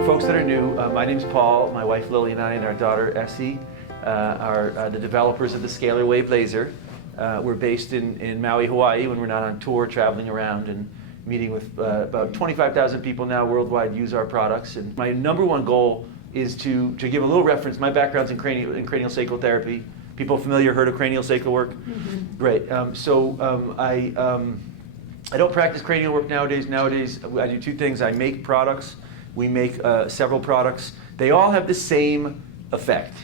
For folks that are new, my name's Paul. My wife Lily and I and our daughter Essie are the developers of the Scalarwave Laser. We're based in Maui, Hawaii, when we're not on tour, traveling around and meeting with about 25,000 people now worldwide use our products. And my number one goal is to give a little reference. My background's in cranial sacral therapy. People familiar, heard of cranial sacral work? Mm-hmm. Great. I don't practice cranial work nowadays. Nowadays, I do two things. I make products. We make several products. They all have the same effect.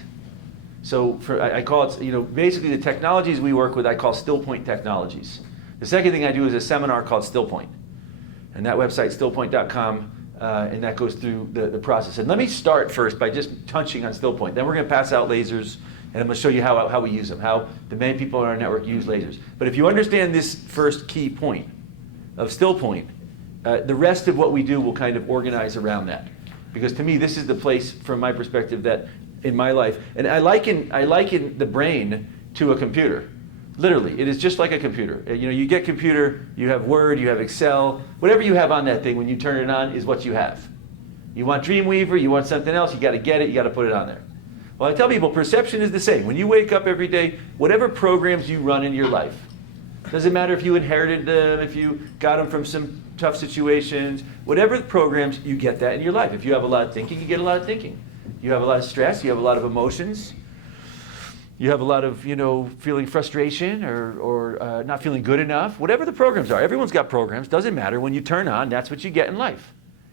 So I call it, basically the technologies we work with, I call Stillpoint technologies. The second thing I do is a seminar called Stillpoint. And that website, stillpoint.com, and that goes through the process. And let me start first by just touching on Stillpoint. Then we're going to pass out lasers, and I'm going to show you how we use them, how the many people in our network use lasers. But if you understand this first key point of Stillpoint, the rest of what we do will kind of organize around that. Because to me, this is the place, from my perspective, that in my life, and I liken the brain to a computer. Literally, it is just like a computer. You get computer, you have Word, you have Excel, whatever you have on that thing, when you turn it on is what you have. You want Dreamweaver, you want something else, you got to get it, you got to put it on there. Well, I tell people, perception is the same. When you wake up every day, whatever programs you run in your life, doesn't matter if you inherited them, if you got them from some tough situations, whatever the programs, you get that in your life. If you have a lot of thinking, you get a lot of thinking. You have a lot of stress, you have a lot of emotions, you have a lot of, feeling frustration or not feeling good enough, whatever the programs are. Everyone's got programs, doesn't matter. When you turn on, that's what you get in life.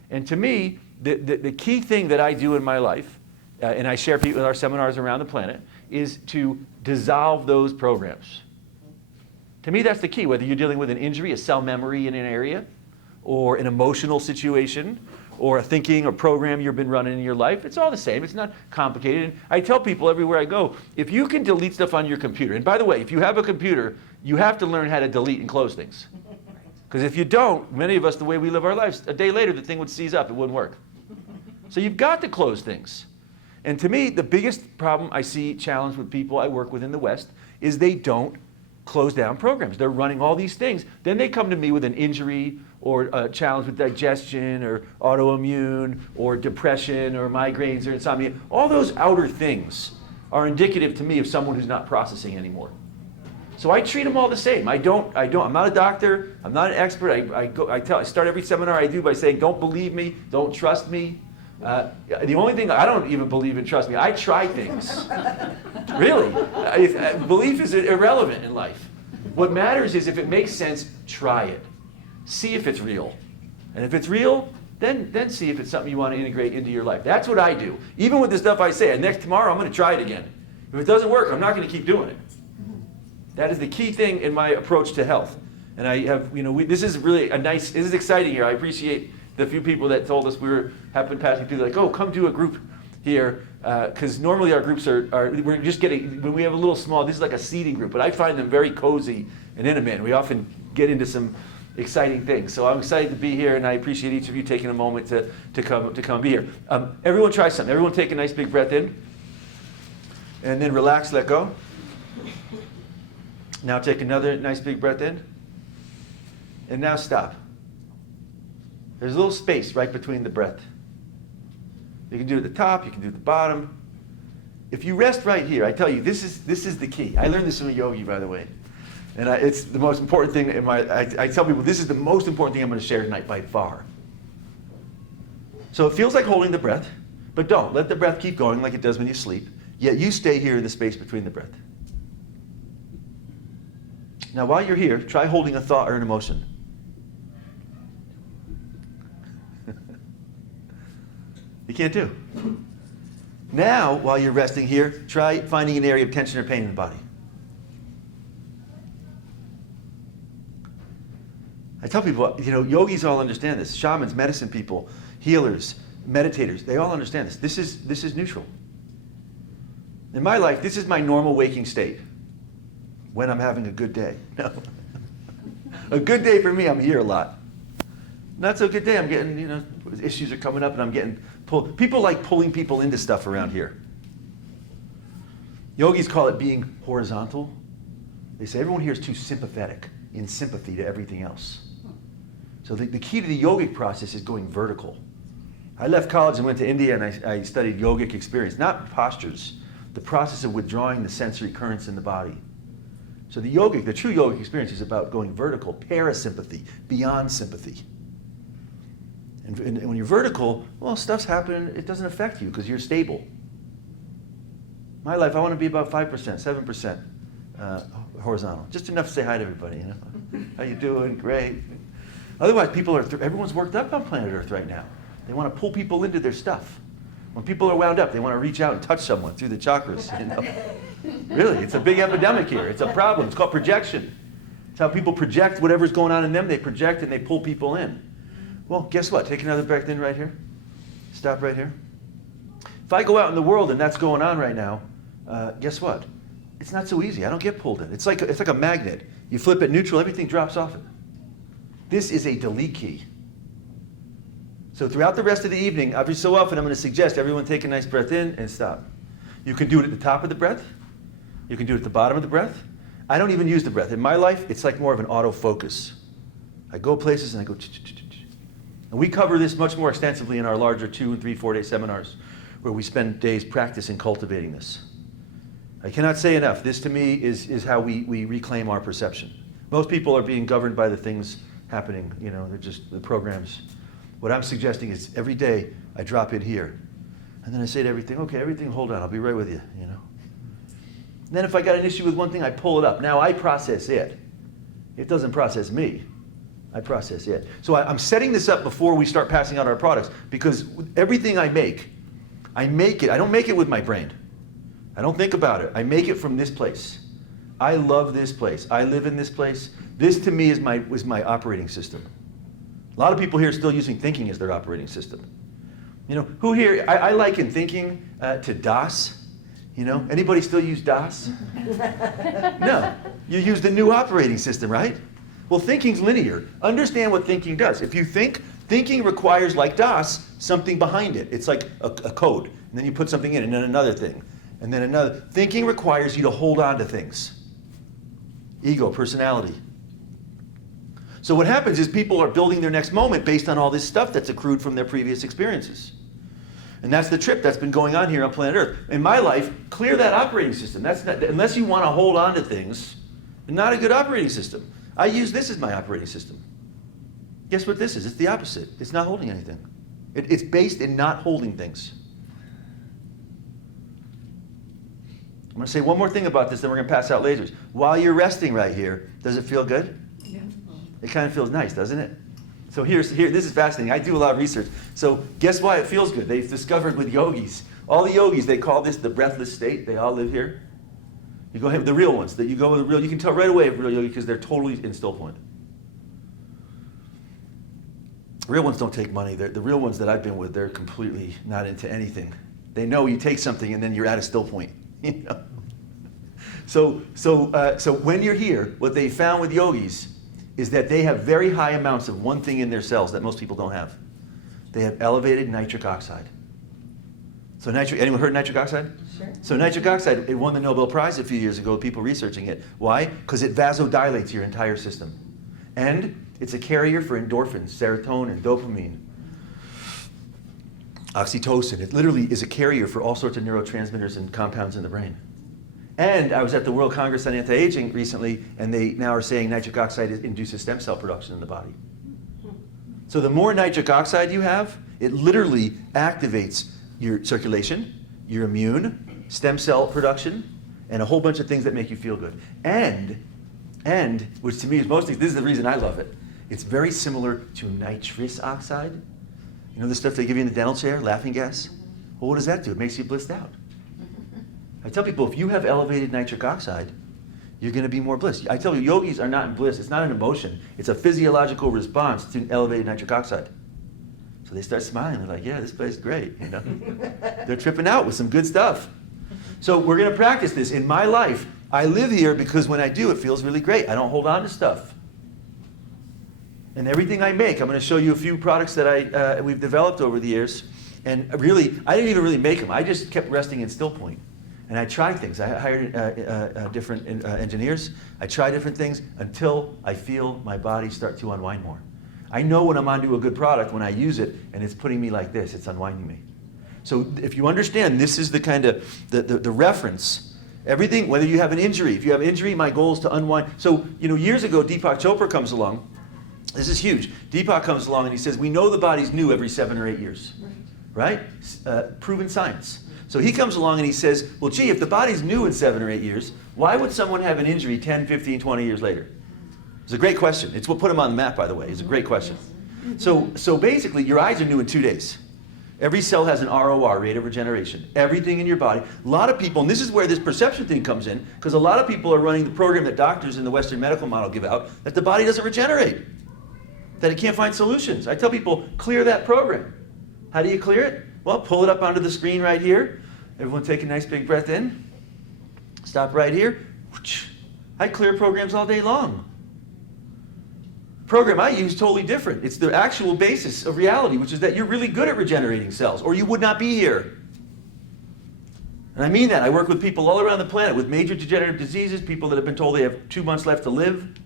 And to me, the key thing that I do in my life, and I share with our seminars around the planet, is to dissolve those programs. To me, that's the key, whether you're dealing with an injury, a cell memory in an area, or an emotional situation, or a thinking or program you've been running in your life. It's all the same. It's not complicated. And I tell people everywhere I go, if you can delete stuff on your computer, and by the way, if you have a computer, you have to learn how to delete and close things. Because if you don't, many of us, the way we live our lives, a day later, the thing would seize up. It wouldn't work. So you've got to close things. And to me, the biggest problem I see challenged with people I work with in the West is they don't close down programs. They're running all these things. Then they come to me with an injury or a challenge with digestion or autoimmune or depression or migraines or insomnia. All those outer things are indicative to me of someone who's not processing anymore. So I treat them all the same. I'm not a doctor. I'm not an expert. I start every seminar I do by saying, don't believe me, don't trust me. The only thing, I don't even believe in trust me. I try things. Really. Belief is irrelevant in life. What matters is if it makes sense, try it. See if it's real. And if it's real, then see if it's something you want to integrate into your life. That's what I do. Even with the stuff I say, tomorrow I'm going to try it again. If it doesn't work, I'm not going to keep doing it. That is the key thing in my approach to health. And I have, this is really this is exciting here. I appreciate the few people that told us happened passing through, like, oh, come do a group here. Because normally our groups we're just getting, when we have a little small, this is like a seating group, but I find them very cozy and intimate. We often get into some exciting things. So I'm excited to be here, and I appreciate each of you taking a moment to come be here. Everyone try something. Everyone take a nice big breath in. And then relax, let go. Now take another nice big breath in. And now stop. There's a little space right between the breath. You can do it at the top, you can do it at the bottom. If you rest right here, I tell you, this is the key. I learned this from a yogi, by the way. And it's the most important thing I tell people, this is the most important thing I'm going to share tonight by far. So it feels like holding the breath, but don't. Let the breath keep going like it does when you sleep. Yet you stay here in the space between the breath. Now while you're here, try holding a thought or an emotion. You can't do. Now, while you're resting here, try finding an area of tension or pain in the body. I tell people, yogis all understand this. Shamans, medicine people, healers, meditators, they all understand this. This is neutral. In my life, this is my normal waking state when I'm having a good day. No. A good day for me, I'm here a lot. Not so good day, I'm getting, issues are coming up and I'm getting pulled. People like pulling people into stuff around here. Yogis call it being horizontal. They say everyone here is too sympathetic, in sympathy to everything else. So the key to the yogic process is going vertical. I left college and went to India and I studied yogic experience, not postures, the process of withdrawing the sensory currents in the body. So the true yogic experience is about going vertical, parasympathy, beyond sympathy. And when you're vertical, well, stuff's happening, it doesn't affect you because you're stable. My life, I want to be about 5%, 7% horizontal. Just enough to say hi to everybody, you know. How you doing? Great. Otherwise, everyone's worked up on planet Earth right now. They want to pull people into their stuff. When people are wound up, they want to reach out and touch someone through the chakras, you know. Really, it's a big epidemic here. It's a problem. It's called projection. It's how people project whatever's going on in them. They project and they pull people in. Well, guess what? Take another breath in right here. Stop right here. If I go out in the world and that's going on right now, guess what? It's not so easy. I don't get pulled in. It's like a magnet. You flip it neutral, everything drops off it. This is a delete key. So throughout the rest of the evening, every so often I'm going to suggest everyone take a nice breath in and stop. You can do it at the top of the breath. You can do it at the bottom of the breath. I don't even use the breath. In my life, it's like more of an autofocus. I go places and I go and we cover this much more extensively in our larger 2 and 3, 4 day seminars where we spend days practicing cultivating this. I cannot say enough. This to me is how we reclaim our perception. Most people are being governed by the things happening, you know, they're just the programs. What I'm suggesting is every day I drop in here and then I say to everything, okay, everything, hold on, I'll be right with you, you know. And then if I got an issue with one thing, I pull it up. Now I process it. It doesn't process me. I process it. So I'm setting this up before we start passing out our products because everything I make it. I don't make it with my brain. I don't think about it. I make it from this place. I love this place. I live in this place. This to me is my operating system. A lot of people here are still using thinking as their operating system. You know, who here, I liken thinking to DOS. You know, anybody still use DOS? No, you use the new operating system, right? Well, thinking's linear. Understand what thinking does. If you think, thinking requires, like DOS, something behind it. It's like a code. And then you put something in, and then another thing. And then another. Thinking requires you to hold on to things. Ego, personality. So what happens is people are building their next moment based on all this stuff that's accrued from their previous experiences. And that's the trip that's been going on here on planet Earth. In my life, clear that operating system. That's not, unless you want to hold on to things, not a good operating system. I use this as my operating system. Guess what this is? It's the opposite. It's not holding anything. It's based in not holding things. I'm going to say one more thing about this, then we're going to pass out lasers. While you're resting right here, does it feel good? Yeah. It kind of feels nice, doesn't it? So here, this is fascinating. I do a lot of research. So guess why it feels good? They've discovered with yogis, all the yogis, they call this the breathless state. They all live here. You go ahead, the real ones, that you go with the real, you can tell right away if real yogi because they're totally in Stillpoint. Real ones don't take money. The real ones that I've been with, they're completely not into anything. They know you take something and then you're at a Stillpoint. You know? So when you're here, what they found with yogis is that they have very high amounts of one thing in their cells that most people don't have. They have elevated nitric oxide. So anyone heard of nitric oxide? Sure. So nitric oxide, it won the Nobel Prize a few years ago, people researching it. Why? Because it vasodilates your entire system. And it's a carrier for endorphins, serotonin, dopamine, oxytocin. It literally is a carrier for all sorts of neurotransmitters and compounds in the brain. And I was at the World Congress on Anti-Aging recently, and they now are saying nitric oxide induces stem cell production in the body. So the more nitric oxide you have, it literally activates your circulation, your immune, stem cell production, and a whole bunch of things that make you feel good. And which to me is most things, this is the reason I love it, it's very similar to nitrous oxide. You know the stuff they give you in the dental chair, laughing gas? Well, what does that do? It makes you blissed out. I tell people, if you have elevated nitric oxide, you're going to be more blissed. I tell you, yogis are not in bliss. It's not an emotion. It's a physiological response to elevated nitric oxide. So they start smiling. They're like, yeah, this place is great. You know? They're tripping out with some good stuff. So we're going to practice this. In my life, I live here because when I do, it feels really great. I don't hold on to stuff. And everything I make, I'm going to show you a few products that we've developed over the years. And really, I didn't even really make them. I just kept resting in Stillpoint. And I tried things. I hired different engineers. I tried different things until I feel my body start to unwind more. I know when I'm onto a good product when I use it and it's putting me like this, it's unwinding me. So if you understand, this is the kind of the reference. Everything, whether you have an injury, if you have an injury, my goal is to unwind. So, years ago, Deepak Chopra comes along. This is huge. Deepak comes along and he says, we know the body's new every 7 or 8 years, right? Proven science. So he comes along and he says, well, gee, if the body's new in 7 or 8 years, why would someone have an injury 10, 15, 20 years later? It's a great question. It's what put him on the map, by the way. It's a great question. So basically, your eyes are new in 2 days. Every cell has an ROR, rate of regeneration. Everything in your body. A lot of people, and this is where this perception thing comes in, because a lot of people are running the program that doctors in the Western medical model give out, that the body doesn't regenerate, that it can't find solutions. I tell people, clear that program. How do you clear it? Well, pull it up onto the screen right here. Everyone take a nice big breath in. Stop right here. I clear programs all day long. Program I use totally different. It's the actual basis of reality, which is that you're really good at regenerating cells, or you would not be here. And I mean that. I work with people all around the planet with major degenerative diseases, people that have been told they have 2 months left to live.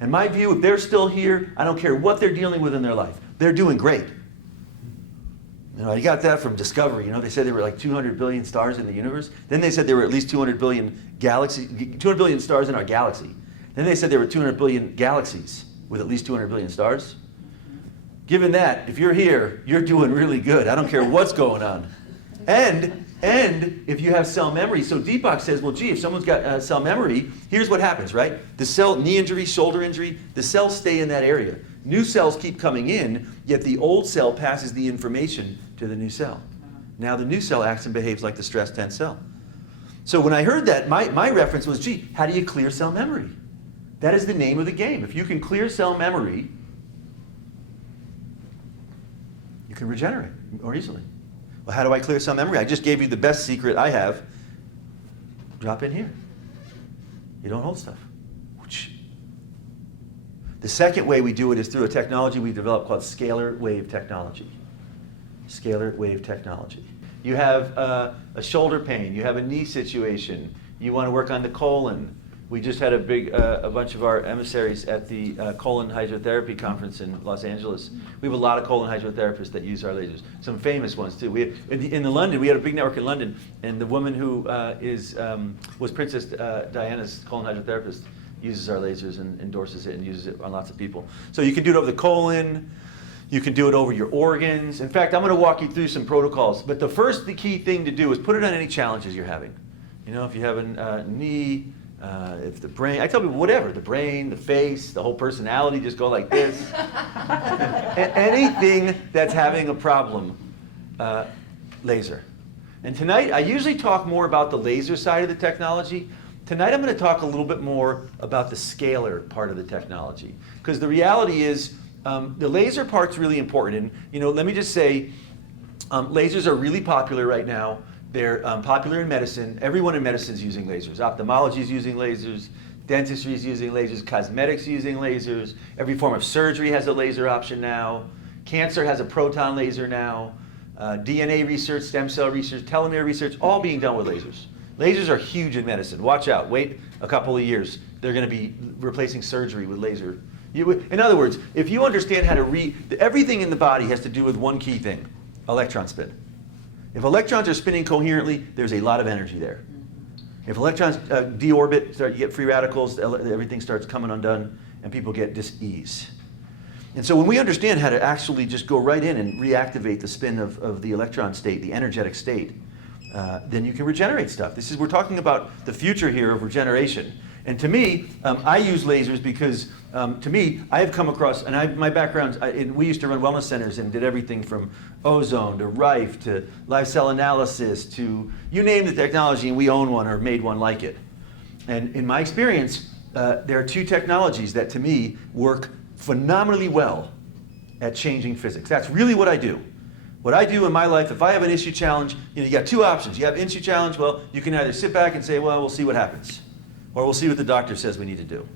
And my view, if they're still here, I don't care what they're dealing with in their life. They're doing great. I got that from Discovery. They said there were like 200 billion stars in the universe. Then they said there were at least 200 billion stars in our galaxy. Then they said there were 200 billion galaxies with at least 200 billion stars. Given that, if you're here, you're doing really good. I don't care what's going on. And if you have cell memory, so Deepak says, well, gee, if someone's got cell memory, here's what happens, right? The cell, knee injury, shoulder injury, the cells stay in that area. New cells keep coming in, yet the old cell passes the information to the new cell. Now the new cell acts and behaves like the stressed tense cell. So when I heard that, my reference was, gee, how do you clear cell memory? That is the name of the game. If you can clear cell memory, you can regenerate more easily. Well, how do I clear cell memory? I just gave you the best secret I have. Drop in here. You don't hold stuff. The second way we do it is through a technology we developed called Scalarwave technology. Scalarwave technology. You have a shoulder pain. You have a knee situation. You want to work on the colon. We just had a bunch of our emissaries at the colon hydrotherapy conference in Los Angeles. We have a lot of colon hydrotherapists that use our lasers. Some famous ones too. In London, we had a big network in London, and the woman who was Princess Diana's colon hydrotherapist uses our lasers and endorses it and uses it on lots of people. So you can do it over the colon. You can do it over your organs. In fact, I'm going to walk you through some protocols. But the key thing to do is put it on any challenges you're having. If you have a knee. If the brain, I tell people whatever, the brain, the face, the whole personality just go like this. Anything that's having a problem, laser. And tonight, I usually talk more about the laser side of the technology. Tonight I'm going to talk a little bit more about the scalar part of the technology. Because the reality is, the laser part's really important. And let me just say, lasers are really popular right now. They're popular in medicine. Everyone in medicine is using lasers. Ophthalmology is using lasers. Dentistry is using lasers. Cosmetics using lasers. Every form of surgery has a laser option now. Cancer has a proton laser now. DNA research, stem cell research, telomere research, all being done with lasers. Lasers are huge in medicine. Watch out. Wait a couple of years. They're going to be replacing surgery with laser. In other words, if you understand how to read, everything in the body has to do with one key thing, electron spin. If electrons are spinning coherently, there's a lot of energy there. If electrons deorbit, you get free radicals, everything starts coming undone, and people get dis-ease. And so when we understand how to actually just go right in and reactivate the spin of the electron state, the energetic state, then you can regenerate stuff. We're talking about the future here of regeneration. And to me, I use lasers because, to me, I have come across, and my background, we used to run wellness centers and did everything from ozone to Rife to live cell analysis to, you name the technology, and we own one or made one like it. And in my experience, there are two technologies that, to me, work phenomenally well at changing physics. That's really what I do. What I do in my life, if I have an issue challenge, you got two options. You have issue challenge, well, you can either sit back and say, well, we'll see what happens. Or we'll see what the doctor says we need to do.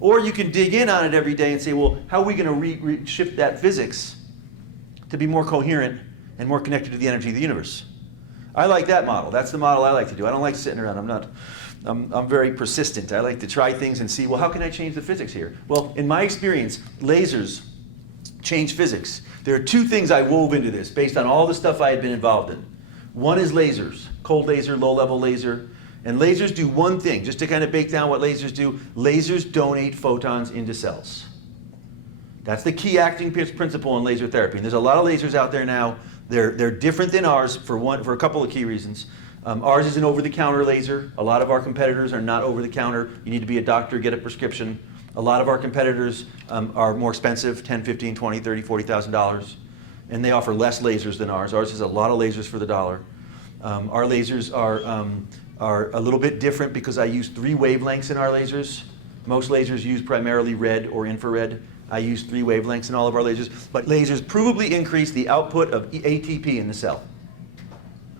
Or you can dig in on it every day and say, well, how are we going to shift that physics to be more coherent and more connected to the energy of the universe? I like that model. That's the model I like to do. I don't like sitting around. I'm very persistent. I like to try things and see, well, how can I change the physics here? Well, in my experience, lasers change physics. There are two things I wove into this based on all the stuff I had been involved in. One is lasers, cold laser, low-level laser. And lasers do one thing, just to kind of break down what lasers do. Lasers donate photons into cells. That's the key acting principle in laser therapy. And there's a lot of lasers out there now. They're different than ours for a couple of key reasons. Ours is an over-the-counter laser. A lot of our competitors are not over-the-counter. You need to be a doctor, get a prescription. A lot of our competitors are more expensive, $10, $15, $20, $30, $40,000. And they offer less lasers than ours. Ours has a lot of lasers for the dollar. Our lasers are a little bit different because I use 3 wavelengths in our lasers. Most lasers use primarily red or infrared. I use 3 wavelengths in all of our lasers. But lasers provably increase the output of ATP in the cell.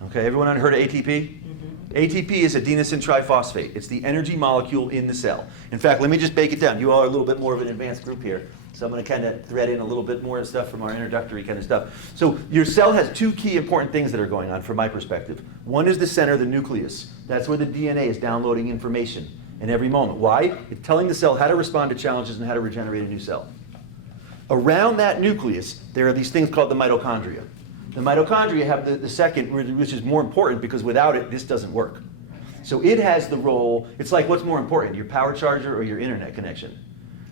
Okay, everyone heard of ATP? Mm-hmm. ATP is adenosine triphosphate. It's the energy molecule in the cell. In fact, let me just break it down. You all are a little bit more of an advanced group here. So I'm going to kind of thread in a little bit more stuff from our introductory kind of stuff. So your cell has 2 key important things that are going on from my perspective. One is the center, the nucleus. That's where the DNA is downloading information in every moment. Why? It's telling the cell how to respond to challenges and how to regenerate a new cell. Around that nucleus, there are these things called the mitochondria. The mitochondria have the second, which is more important because without it, this doesn't work. So it has the role, it's like what's more important, your power charger or your internet connection?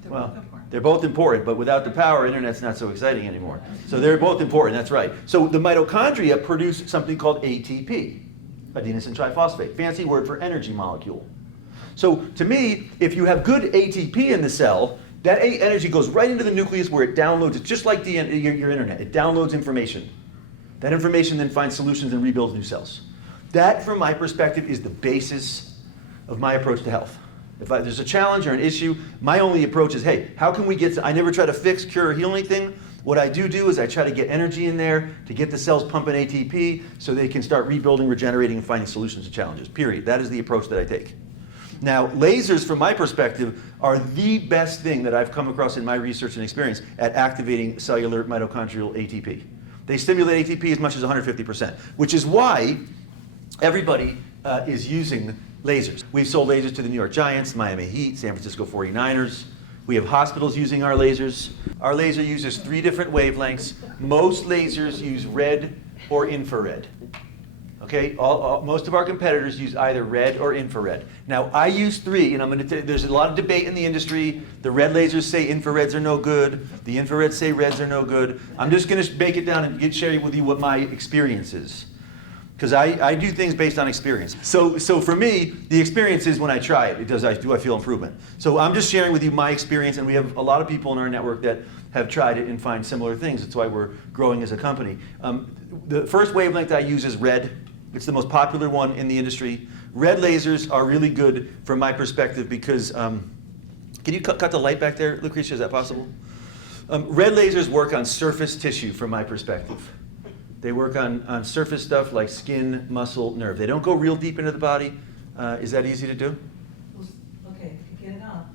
Well, they're both important, but without the power, internet's not so exciting anymore. So they're both important, that's right. So the mitochondria produce something called ATP, adenosine triphosphate, fancy word for energy molecule. So to me, if you have good ATP in the cell, that energy goes right into the nucleus where it downloads. It's just like your internet. It downloads information. That information then finds solutions and rebuilds new cells. That, from my perspective, is the basis of my approach to health. If there's a challenge or an issue, my only approach is, hey, how can we get I never try to fix, cure, or heal anything. What I do is I try to get energy in there to get the cells pumping ATP so they can start rebuilding, regenerating, and finding solutions to challenges, period. That is the approach that I take. Now, lasers, from my perspective, are the best thing that I've come across in my research and experience at activating cellular mitochondrial ATP. They stimulate ATP as much as 150%, which is why everybody is using lasers. We've sold lasers to the New York Giants, Miami Heat, San Francisco 49ers. We have hospitals using our lasers. Our laser uses 3 different wavelengths. Most lasers use red or infrared. Okay, most of our competitors use either red or infrared. Now, I use 3, and I'm going to there's a lot of debate in the industry. The red lasers say infrareds are no good. The infrareds say reds are no good. I'm just going to break it down and share with you what my experience is. Because I do things based on experience. So for me, the experience is when I try it. Do I feel improvement? So I'm just sharing with you my experience, and we have a lot of people in our network that have tried it and find similar things. That's why we're growing as a company. The first wavelength I use is red. It's the most popular one in the industry. Red lasers are really good from my perspective because, can you cut the light back there, Lucretia, is that possible? Red lasers work on surface tissue from my perspective. They work on surface stuff like skin, muscle, nerve. They don't go real deep into the body. Is that easy to do? Okay, get it on.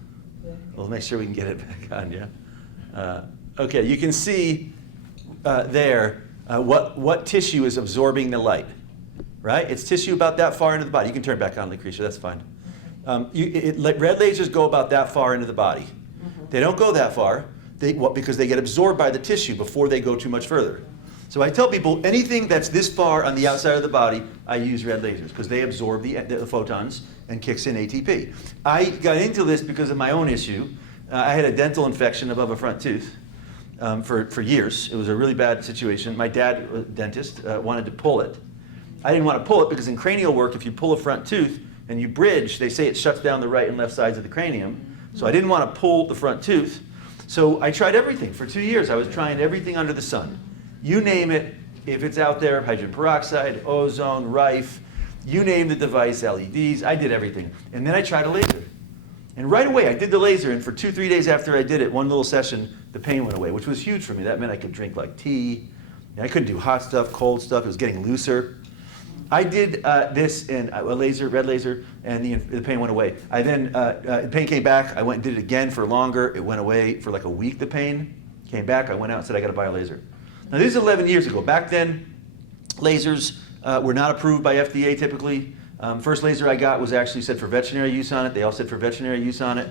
We'll make sure we can get it back on, yeah? Okay, you can see there what tissue is absorbing the light. Right? It's tissue about that far into the body. You can turn it back on, Lucretia, that's fine. Red lasers go about that far into the body. They don't go that far because they get absorbed by the tissue before they go too much further. So I tell people anything that's this far on the outside of the body, I use red lasers because they absorb the photons and kicks in ATP. I got into this because of my own issue. I had a dental infection above a front tooth for years. It was a really bad situation. My dad, a dentist, wanted to pull it. I didn't want to pull it because in cranial work, if you pull a front tooth and you bridge, they say it shuts down the right and left sides of the cranium. So I didn't want to pull the front tooth. So I tried everything. For 2 years, I was trying everything under the sun. You name it, if it's out there, hydrogen peroxide, ozone, Rife, you name the device, LEDs, I did everything. And then I tried a laser. And right away, I did the laser, and for 2-3 days after I did it, one little session, the pain went away, which was huge for me. That meant I could drink like tea. I couldn't do hot stuff, cold stuff. It was getting looser. I did this in a laser, red laser, and the pain went away. I then, the pain came back. I went and did it again for longer. It went away for like a week, the pain. Came back. I went out and said, I got to buy a laser. Now, this is 11 years ago. Back then, lasers were not approved by FDA typically. First laser I got was actually said for veterinary use on it. They all said for veterinary use on it.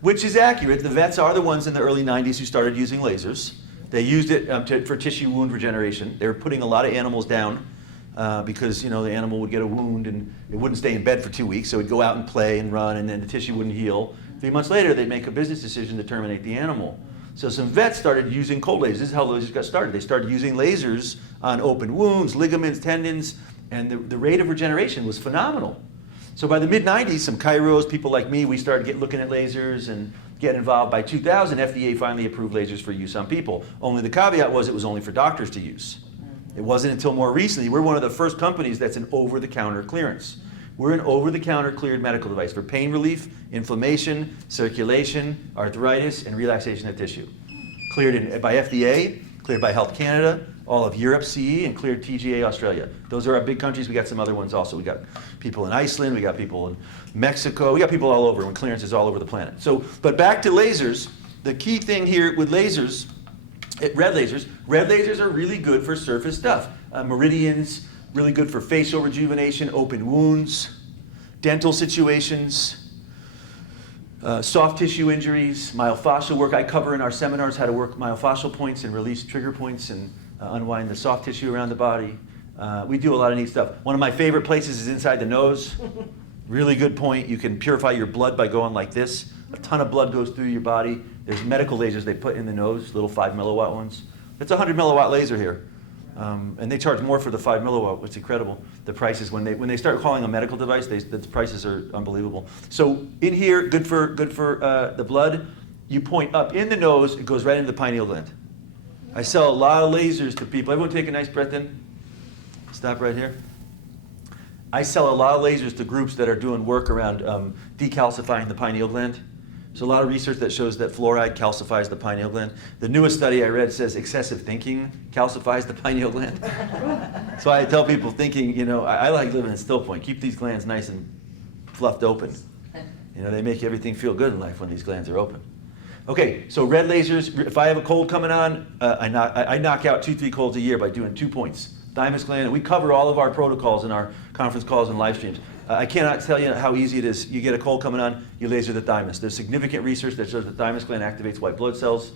which is accurate. The vets are the ones in the early 90s who started using lasers. They used it for tissue wound regeneration. They were putting a lot of animals down because the animal would get a wound and it wouldn't stay in bed for 2 weeks, so it'd go out and play and run, and then the tissue wouldn't heal. 3 months later, they'd make a business decision to terminate the animal. So some vets started using cold lasers. This is how lasers got started. They started using lasers on open wounds, ligaments, tendons, and the rate of regeneration was phenomenal. So by the mid-90s, some chiros, people like me, we started looking at lasers and getting involved. By 2000, FDA finally approved lasers for use on people. Only the caveat was it was only for doctors to use. It wasn't until more recently. We're one of the first companies that's an over-the-counter clearance. We're an over-the-counter cleared medical device for pain relief, inflammation, circulation, arthritis, and relaxation of tissue. Cleared by FDA, cleared by Health Canada, all of Europe CE, and cleared TGA Australia. Those are our big countries. We got some other ones also. We got people in Iceland, we got people in Mexico, we got people all over, and clearance is all over the planet. So, but back to lasers, the key thing here with lasers, red lasers are really good for surface stuff. Meridians, really good for facial rejuvenation, open wounds, dental situations, soft tissue injuries, myofascial work. I cover in our seminars how to work myofascial points and release trigger points and unwind the soft tissue around the body. We do a lot of neat stuff. One of my favorite places is inside the nose. Really good point. You can purify your blood by going like this. A ton of blood goes through your body. There's medical lasers they put in the nose, little 5 milliwatt ones. It's a 100 milliwatt laser here. And they charge more for the 5 milliwatt, which is incredible. The prices, when they start calling a medical device, the prices are unbelievable. So in here, good for the blood. You point up in the nose, it goes right into the pineal gland. I sell a lot of lasers to people. Everyone take a nice breath in. Stop right here. I sell a lot of lasers to groups that are doing work around decalcifying the pineal gland. There's a lot of research that shows that fluoride calcifies the pineal gland. The newest study I read says excessive thinking calcifies the pineal gland. So I tell people thinking, I like living in Stillpoint. Keep these glands nice and fluffed open. They make everything feel good in life when these glands are open. Okay, so red lasers, if I have a cold coming on, I knock out 2-3 colds a year by doing 2 points. Thymus gland, we cover all of our protocols in our conference calls and live streams. I cannot tell you how easy it is. You get a cold coming on, you laser the thymus. There's significant research that shows the thymus gland activates white blood cells,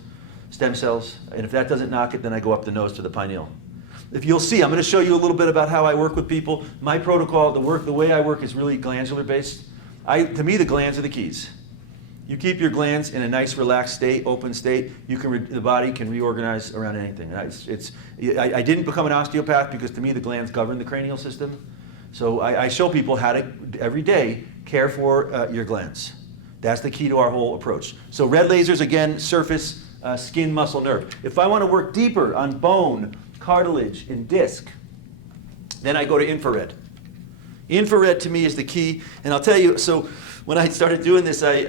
stem cells, and if that doesn't knock it, then I go up the nose to the pineal. If you'll see, I'm going to show you a little bit about how I work with people. My protocol, the way I work is really glandular based. To me, the glands are the keys. You keep your glands in a nice, relaxed state, open state. The body can reorganize around anything. I didn't become an osteopath because to me the glands govern the cranial system. So I show people how to every day care for your glands. That's the key to our whole approach. So red lasers again, surface, skin, muscle, nerve. If I want to work deeper on bone, cartilage, and disc, then I go to infrared. Infrared to me is the key, and I'll tell you. So when I started doing this, I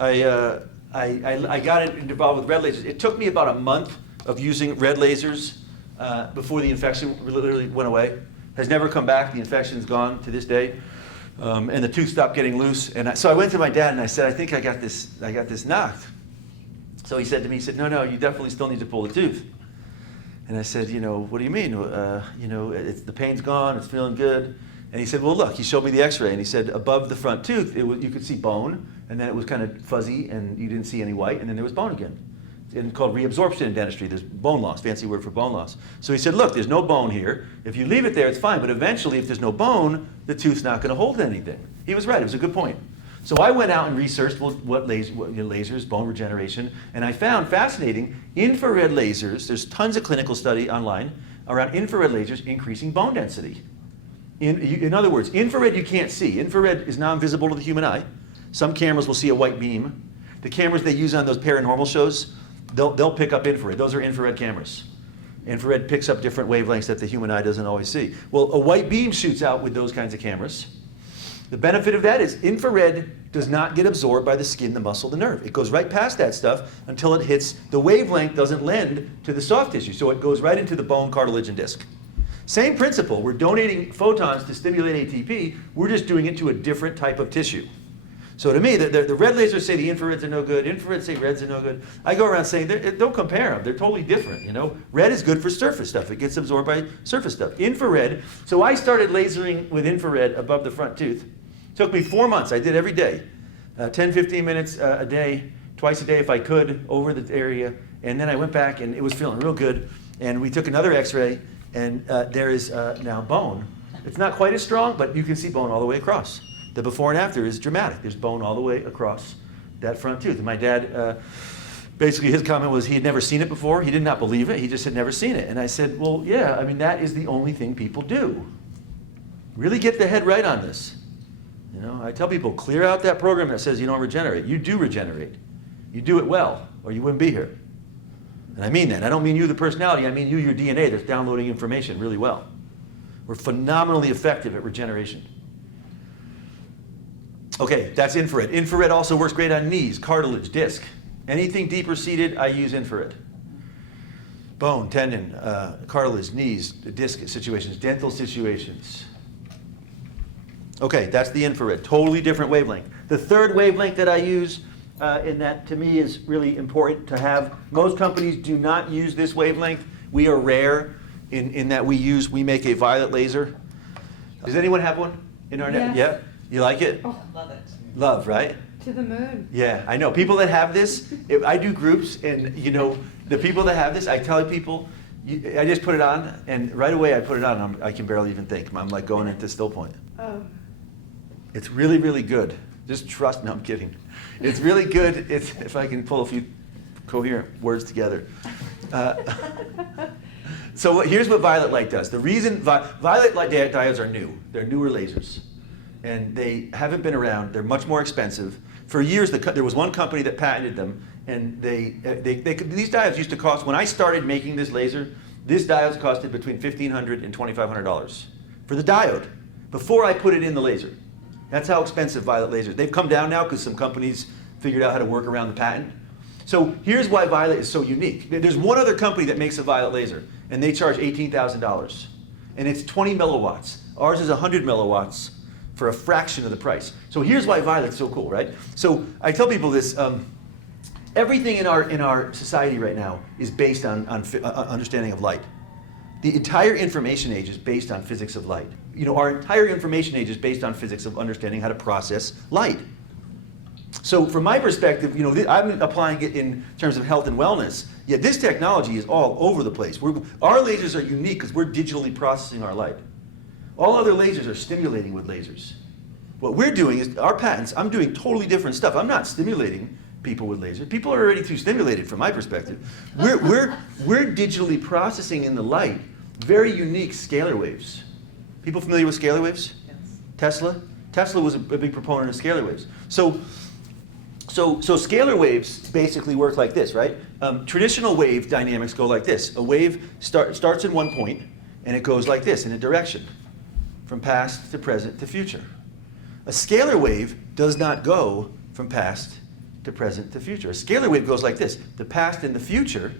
got involved with red lasers. It took me about a month of using red lasers before the infection literally went away. Has never come back. The infection's gone to this day, and the tooth stopped getting loose. And so I went to my dad and I said, I think I got this knocked. So he said to me, no, you definitely still need to pull the tooth. And I said, what do you mean? The pain's gone, it's feeling good. And he said, well, look, he showed me the x-ray, and he said above the front tooth, you could see bone, and then it was kind of fuzzy, and you didn't see any white, and then there was bone again. It's called reabsorption in dentistry. There's bone loss, fancy word for bone loss. So he said, look, there's no bone here. If you leave it there, it's fine, but eventually, if there's no bone, the tooth's not going to hold anything. He was right. It was a good point. So I went out and researched what lasers, bone regeneration, and I found fascinating infrared lasers. There's tons of clinical study online around infrared lasers increasing bone density. In other words, infrared you can't see. Infrared is non-visible to the human eye. Some cameras will see a white beam. The cameras they use on those paranormal shows, they'll pick up infrared. Those are infrared cameras. Infrared picks up different wavelengths that the human eye doesn't always see. Well, a white beam shoots out with those kinds of cameras. The benefit of that is infrared does not get absorbed by the skin, the muscle, the nerve. It goes right past that stuff until it hits, the wavelength doesn't lend to the soft tissue, so it goes right into the bone, cartilage, and disc. Same principle, we're donating photons to stimulate ATP, we're just doing it to a different type of tissue. So to me, the red lasers say the infrareds are no good, infrareds say reds are no good. I go around saying, don't compare them, they're totally different, Red is good for surface stuff, it gets absorbed by surface stuff. Infrared, so I started lasering with infrared above the front tooth. Took me 4 months, I did every day. 10, 15 minutes a day, twice a day if I could, over the area. And then I went back and it was feeling real good. And we took another x-ray and there is now bone. It's not quite as strong, but you can see bone all the way across. The before and after is dramatic. There's bone all the way across that front tooth. And my dad, basically his comment was he had never seen it before. He did not believe it. He just had never seen it. And I said, well, yeah, I mean, that is the only thing people do. Really get the head right on this. You know, I tell people, clear out that program that says you don't regenerate. You do regenerate. You do it well, or you wouldn't be here. And I mean that. I don't mean you, the personality. I mean you, your DNA that's downloading information really well. We're phenomenally effective at regeneration. Okay, that's infrared. Infrared also works great on knees, cartilage, disc. Anything deeper seated, I use infrared. Bone, tendon, cartilage, knees, disc situations, dental situations. Okay, that's the infrared, totally different wavelength. The third wavelength that I use, and that to me is really important to have, most companies do not use this wavelength. We are rare in that we make a violet laser. Does anyone have one in our net? Yes. Yeah? You like it? Oh, love it. Love, right? To the moon. Yeah, I know. People that have this, if I do groups, and you know, the people that have this, I tell people, I just put it on, and right away I put it on, and I can barely even think. I'm like going into Stillpoint. Oh. It's really, really good. Just trust, no, I'm kidding. It's really good if I can pull a few coherent words together. So here's what violet light does. The reason violet light diodes are new. They're newer lasers. And they haven't been around. They're much more expensive. For years, there was one company that patented them, and these diodes used to cost, when I started making this laser, this diodes costed between $1,500 and $2,500 for the diode, before I put it in the laser. That's how expensive violet lasers. They've come down now because some companies figured out how to work around the patent. So here's why violet is so unique. There's one other company that makes a violet laser, and they charge $18,000. And it's 20 milliwatts. Ours is 100 milliwatts for a fraction of the price. So here's why violet's so cool, right? So I tell people this, everything in our society right now is based on understanding of light. The entire information age is based on physics of light. You know, our entire information age is based on physics of understanding how to process light. So from my perspective, you know, I'm applying it in terms of health and wellness, yet this technology is all over the place. Our lasers are unique because we're digitally processing our light. All other lasers are stimulating with lasers. What we're doing is, our patents, I'm doing totally different stuff. I'm not stimulating people with lasers. People are already too stimulated from my perspective. We're digitally processing in the light very unique scalar waves. People familiar with scalar waves? Yes. Tesla was a big proponent of scalar waves. So scalar waves basically work like this, right? Traditional wave dynamics go like this. A wave starts in one point, and it goes like this in a direction, from past to present to future. A scalar wave does not go from past to present to future. A scalar wave goes like this. The past and the future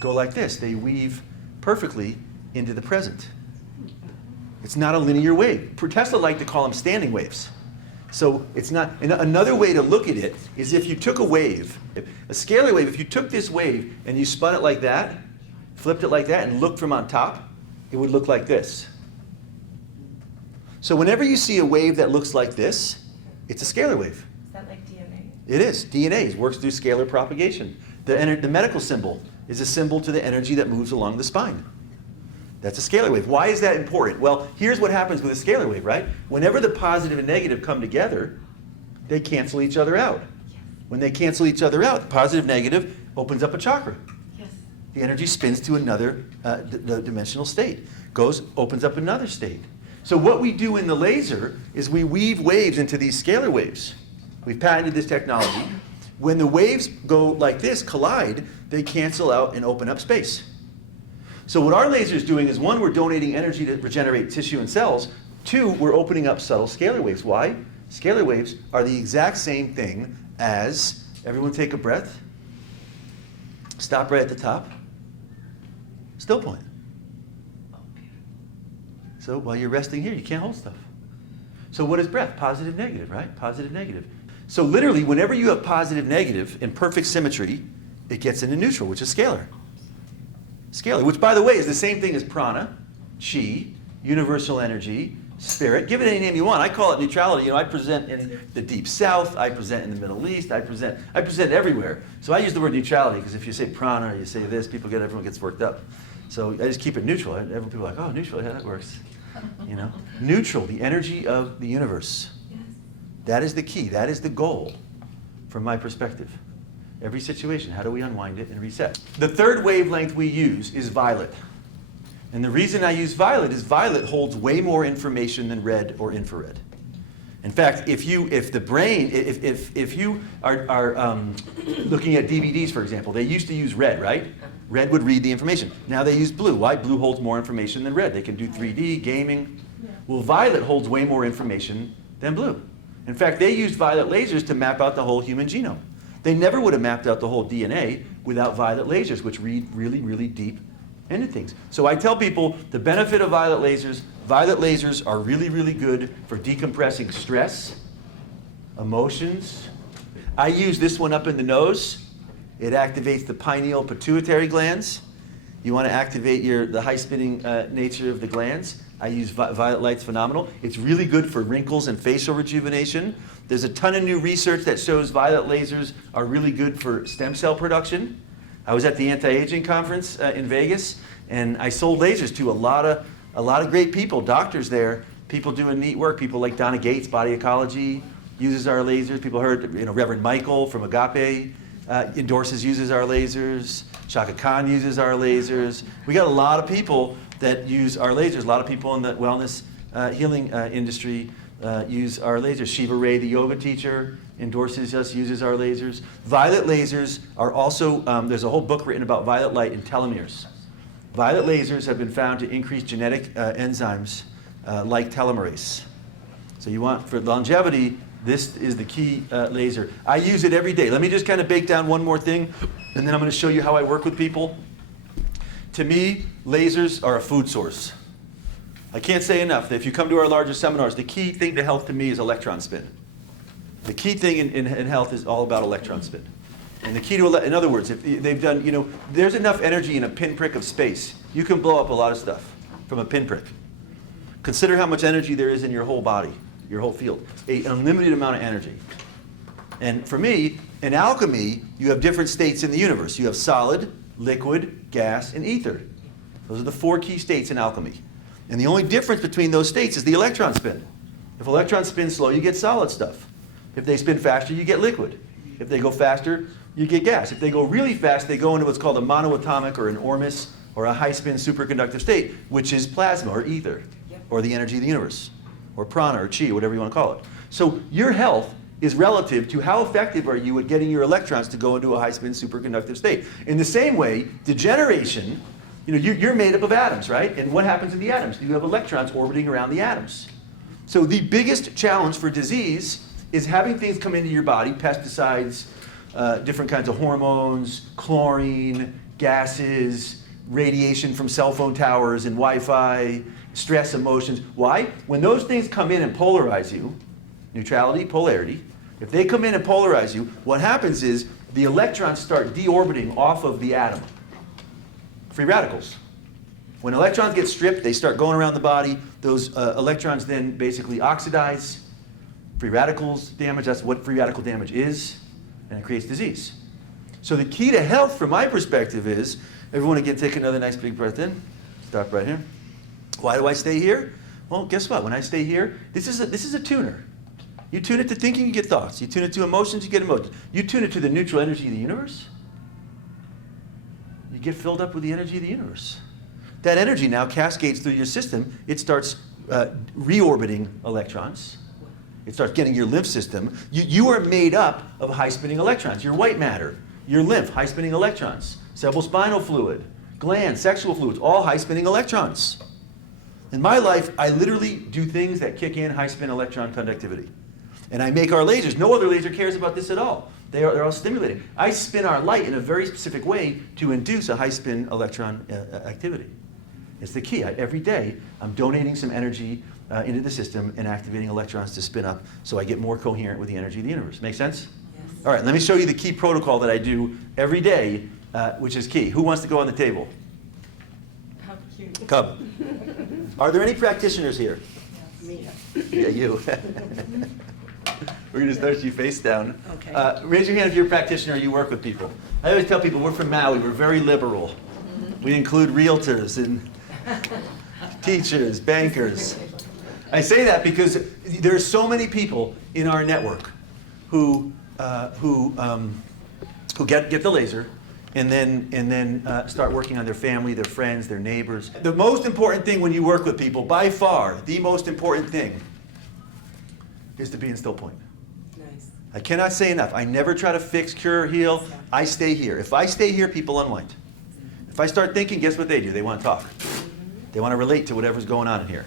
go like this. They weave perfectly into the present. It's not a linear wave. Tesla liked to call them standing waves. So it's not, and another way to look at it is if you took a wave, a scalar wave, if you took this wave and you spun it like that, flipped it like that, and looked from on top, it would look like this. So whenever you see a wave that looks like this, it's a scalar wave. Is that like DNA? It is. DNA works through scalar propagation. The medical symbol is a symbol to the energy that moves along the spine. That's a scalar wave. Why is that important? Well, here's what happens with a scalar wave, right? Whenever the positive and negative come together, they cancel each other out. Yes. When they cancel each other out, the positive negative opens up a chakra. Yes. The energy spins to another dimensional state, opens up another state. So what we do in the laser is we weave waves into these scalar waves. We've patented this technology. When the waves go like this, collide, they cancel out and open up space. So what our laser is doing is, one, we're donating energy to regenerate tissue and cells. Two, we're opening up subtle scalar waves. Why? Scalar waves are the exact same thing as, everyone take a breath. Stop right at the top. Stillpoint. Oh, beautiful. So while you're resting here, you can't hold stuff. So what is breath? Positive, negative, right? Positive, negative. So literally, whenever you have positive, negative in perfect symmetry, it gets into neutral, which is scalar. Scalar, which by the way is the same thing as prana, chi, universal energy, spirit. Give it any name you want. I call it neutrality. You know, I present in the Deep South. I present in the Middle East. I present everywhere. So I use the word neutrality because if you say prana or you say this, everyone gets worked up. So I just keep it neutral. Everyone people are like, oh, neutral, yeah, that works. You know, neutral, the energy of the universe. Yes. That is the key. That is the goal from my perspective. Every situation, how do we unwind it and reset? The third wavelength we use is violet. And the reason I use violet is violet holds way more information than red or infrared. In fact, if you are looking at DVDs, for example, they used to use red, right? Red would read the information. Now they use blue. Why? Blue holds more information than red. They can do 3D, gaming. Well, violet holds way more information than blue. In fact, they used violet lasers to map out the whole human genome. They never would have mapped out the whole DNA without violet lasers, which read really, really deep into things. So I tell people the benefit of violet lasers are really, really good for decompressing stress, emotions. I use this one up in the nose. It activates the pineal pituitary glands. You want to activate the high-spinning nature of the glands. I use violet light's phenomenal. It's really good for wrinkles and facial rejuvenation. There's a ton of new research that shows violet lasers are really good for stem cell production. I was at the anti-aging conference in Vegas, and I sold lasers to a lot of great people, doctors there, people doing neat work, people like Donna Gates, Body Ecology, uses our lasers. People heard, Reverend Michael from Agape uses our lasers. Shaka Khan uses our lasers. We got a lot of people that use our lasers. A lot of people in the wellness healing industry use our lasers. Shiva Ray, the yoga teacher, endorses us, uses our lasers. Violet lasers are also, there's a whole book written about violet light and telomeres. Violet lasers have been found to increase genetic enzymes like telomerase. So you want, for longevity, this is the key laser. I use it every day. Let me just kind of bake down one more thing, and then I'm going to show you how I work with people. To me, lasers are a food source. I can't say enough that if you come to our larger seminars, the key thing to health to me is electron spin. The key thing in health is all about electron spin. And the key to, in other words, if they've done, there's enough energy in a pinprick of space. You can blow up a lot of stuff from a pinprick. Consider how much energy there is in your whole body, your whole field. An unlimited amount of energy. And for me, in alchemy, you have different states in the universe. You have solid, liquid, gas, and ether. Those are the 4 key states in alchemy. And the only difference between those states is the electron spin. If electrons spin slow, you get solid stuff. If they spin faster, you get liquid. If they go faster, you get gas. If they go really fast, they go into what's called a monoatomic or an ormus or a high-spin superconductive state, which is plasma or ether, or the energy of the universe, or prana or chi, whatever you want to call it. So your health is relative to how effective are you at getting your electrons to go into a high-spin superconductive state. In the same way, degeneration, you're made up of atoms, right? And what happens in the atoms? You have electrons orbiting around the atoms. So the biggest challenge for disease is having things come into your body, pesticides, different kinds of hormones, chlorine, gases, radiation from cell phone towers and Wi-Fi, stress, emotions. Why? When those things come in and polarize you, neutrality, polarity, if they come in and polarize you, what happens is the electrons start deorbiting off of the atom. Free radicals. When electrons get stripped, they start going around the body. Those electrons then basically oxidize. Free radicals damage, that's what free radical damage is, and it creates disease. So the key to health from my perspective is, everyone again take another nice big breath in. Stop right here. Why do I stay here? Well, guess what? When I stay here, this is a tuner. You tune it to thinking, you get thoughts. You tune it to emotions, you get emotions. You tune it to the neutral energy of the universe, you get filled up with the energy of the universe. That energy now cascades through your system. It starts reorbiting electrons. It starts getting your lymph system. You are made up of high-spinning electrons. Your white matter, your lymph, high-spinning electrons. Cerebrospinal fluid, glands, sexual fluids, all high-spinning electrons. In my life, I literally do things that kick in high-spin electron conductivity. And I make our lasers. No other laser cares about this at all. They're all stimulating. I spin our light in a very specific way to induce a high-spin electron activity. It's the key. Every day, I'm donating some energy into the system and activating electrons to spin up so I get more coherent with the energy of the universe. Make sense? Yes. All right, let me show you the key protocol that I do every day, which is key. Who wants to go on the table? How cute. Come. Are there any practitioners here? Me. Yeah, you. We're going to start you face down. Okay. Raise your hand if you're a practitioner or you work with people. I always tell people we're from Maui. We're very liberal. We include realtors and teachers, bankers. I say that because there are so many people in our network who get the laser and then start working on their family, their friends, their neighbors. The most important thing when you work with people, by far, the most important thing, is to be in Stillpoint. Nice. I cannot say enough. I never try to fix, cure, heal. I stay here. If I stay here, people unwind. If I start thinking, guess what they do? They want to talk. They want to relate to whatever's going on in here.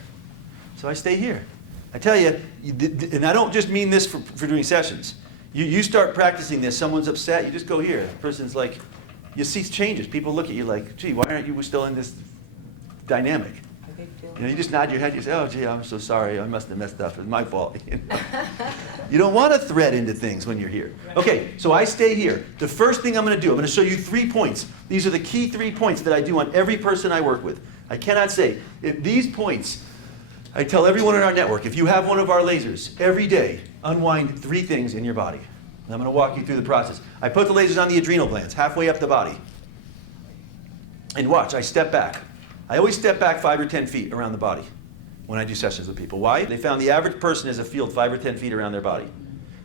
So I stay here. I tell you, and I don't just mean this for doing sessions. You start practicing this, someone's upset, you just go here. The person's like, you see changes. People look at you like, gee, why aren't you still in this dynamic? A big deal. You know, you just nod your head, you say, oh, gee, I'm so sorry, I must have messed up, it's my fault. You don't want to thread into things when you're here. Okay, so I stay here. The first thing I'm going to do, I'm going to show you 3 points. These are the key 3 points that I do on every person I work with. I cannot say, if these points, I tell everyone in our network, if you have one of our lasers, every day, unwind 3 things in your body. And I'm going to walk you through the process. I put the lasers on the adrenal glands, halfway up the body. And watch, I step back. I always step back 5 or 10 feet around the body when I do sessions with people. Why? They found the average person has a field 5 or 10 feet around their body.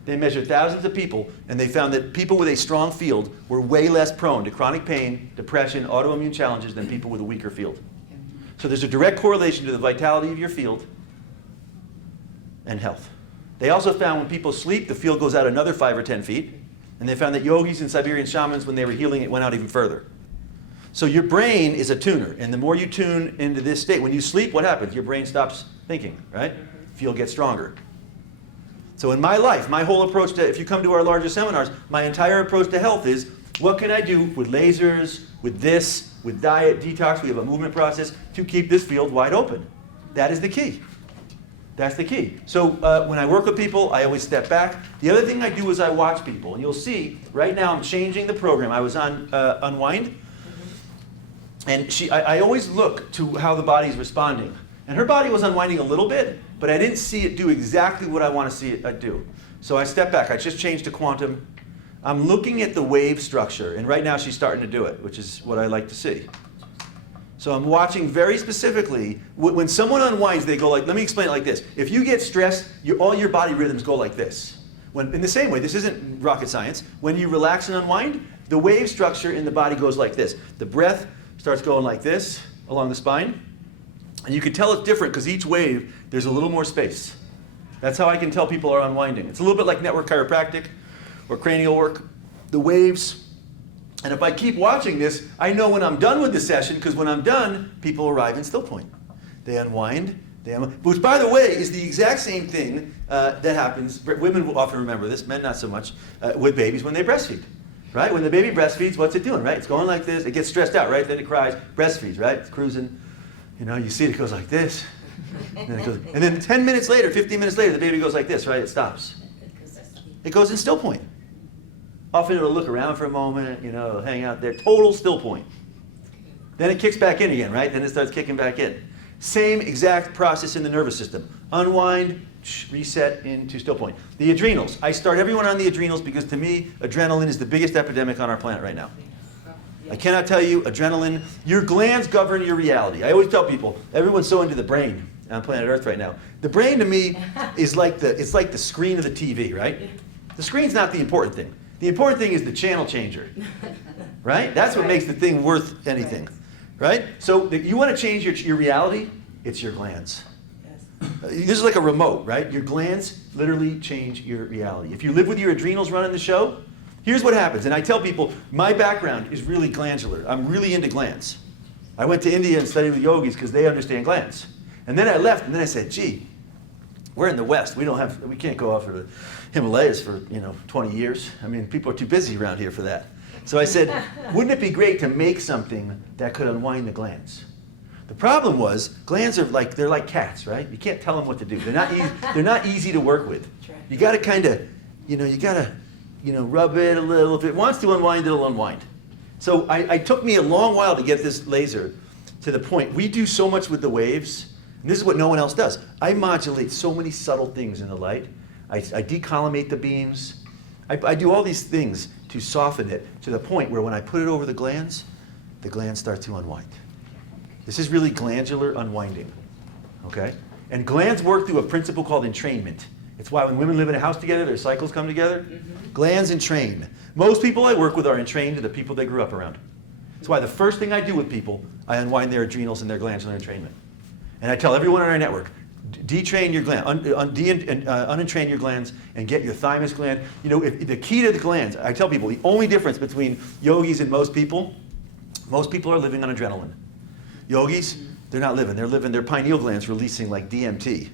They measured thousands of people, and they found that people with a strong field were way less prone to chronic pain, depression, autoimmune challenges than people with a weaker field. So there's a direct correlation to the vitality of your field and health. They also found when people sleep, the field goes out another 5 or 10 feet. And they found that yogis and Siberian shamans, when they were healing, it went out even further. So your brain is a tuner. And the more you tune into this state, when you sleep, what happens? Your brain stops thinking, right? Field gets stronger. So in my life, my whole approach to, if you come to our larger seminars, my entire approach to health is, what can I do with lasers, with this, with diet, detox? We have a movement process to keep this field wide open. That is the key. That's the key. So when I work with people, I always step back. The other thing I do is I watch people. And you'll see, right now I'm changing the program. I was on Unwind. And I always look to how the body's responding. And her body was unwinding a little bit, but I didn't see it do exactly what I want to see it do. So I step back. I just changed to quantum. I'm looking at the wave structure. And right now she's starting to do it, which is what I like to see. So I'm watching very specifically. When someone unwinds, they go like, let me explain it like this. If you get stressed, all your body rhythms go like this. In the same way, this isn't rocket science. When you relax and unwind, the wave structure in the body goes like this. The breath starts going like this along the spine. And you can tell it's different because each wave, there's a little more space. That's how I can tell people are unwinding. It's a little bit like network chiropractic or cranial work. The waves. And if I keep watching this, I know when I'm done with the session, because when I'm done, people arrive in Stillpoint. They unwind, which, by the way, is the exact same thing that happens. Women will often remember this, men not so much, with babies when they breastfeed. Right? When the baby breastfeeds, what's it doing? Right? It's going like this. It gets stressed out, right? Then it cries, breastfeeds, right? It's cruising. You know, you see it goes like this. And then 10 minutes later, 15 minutes later, the baby goes like this, right? It stops. It goes in Stillpoint. Often it'll look around for a moment, you know, hang out there. Total Stillpoint. Then it kicks back in again, right? Then it starts kicking back in. Same exact process in the nervous system. Unwind, reset into Stillpoint. The adrenals. I start everyone on the adrenals because to me, adrenaline is the biggest epidemic on our planet right now. I cannot tell you, adrenaline, your glands govern your reality. I always tell people, everyone's so into the brain on planet Earth right now. The brain to me is like it's like the screen of the TV, right? The screen's not the important thing. The important thing is the channel changer, right? That's what makes the thing worth anything, right? So you want to change your reality, it's your glands. This is like a remote, right? Your glands literally change your reality. If you live with your adrenals running the show, here's what happens. And I tell people, my background is really glandular. I'm really into glands. I went to India and studied with yogis because they understand glands. And then I left, and then I said, gee, we're in the West. We can't go off to the Himalayas for 20 years. I mean, people are too busy around here for that. So I said, wouldn't it be great to make something that could unwind the glands? The problem was, glands are they're like cats, right? You can't tell them what to do. They're not easy to work with. You got to kind of, rub it a little. If it wants to unwind, it'll unwind. So it took me a long while to get this laser to the point. We do so much with the waves. And this is what no one else does. I modulate so many subtle things in the light. I decollimate the beams. I do all these things to soften it to the point where when I put it over the glands start to unwind. This is really glandular unwinding, okay? And glands work through a principle called entrainment. It's why when women live in a house together, their cycles come together. Mm-hmm. Glands entrain. Most people I work with are entrained to the people they grew up around. That's why the first thing I do with people, I unwind their adrenals and their glandular entrainment. And I tell everyone in our network, detrain your gland, unentrain your glands, and get your thymus gland. You know, the key to the glands, I tell people, the only difference between yogis and most people are living on adrenaline. Yogis, they're not living. They're living, their pineal glands releasing like DMT,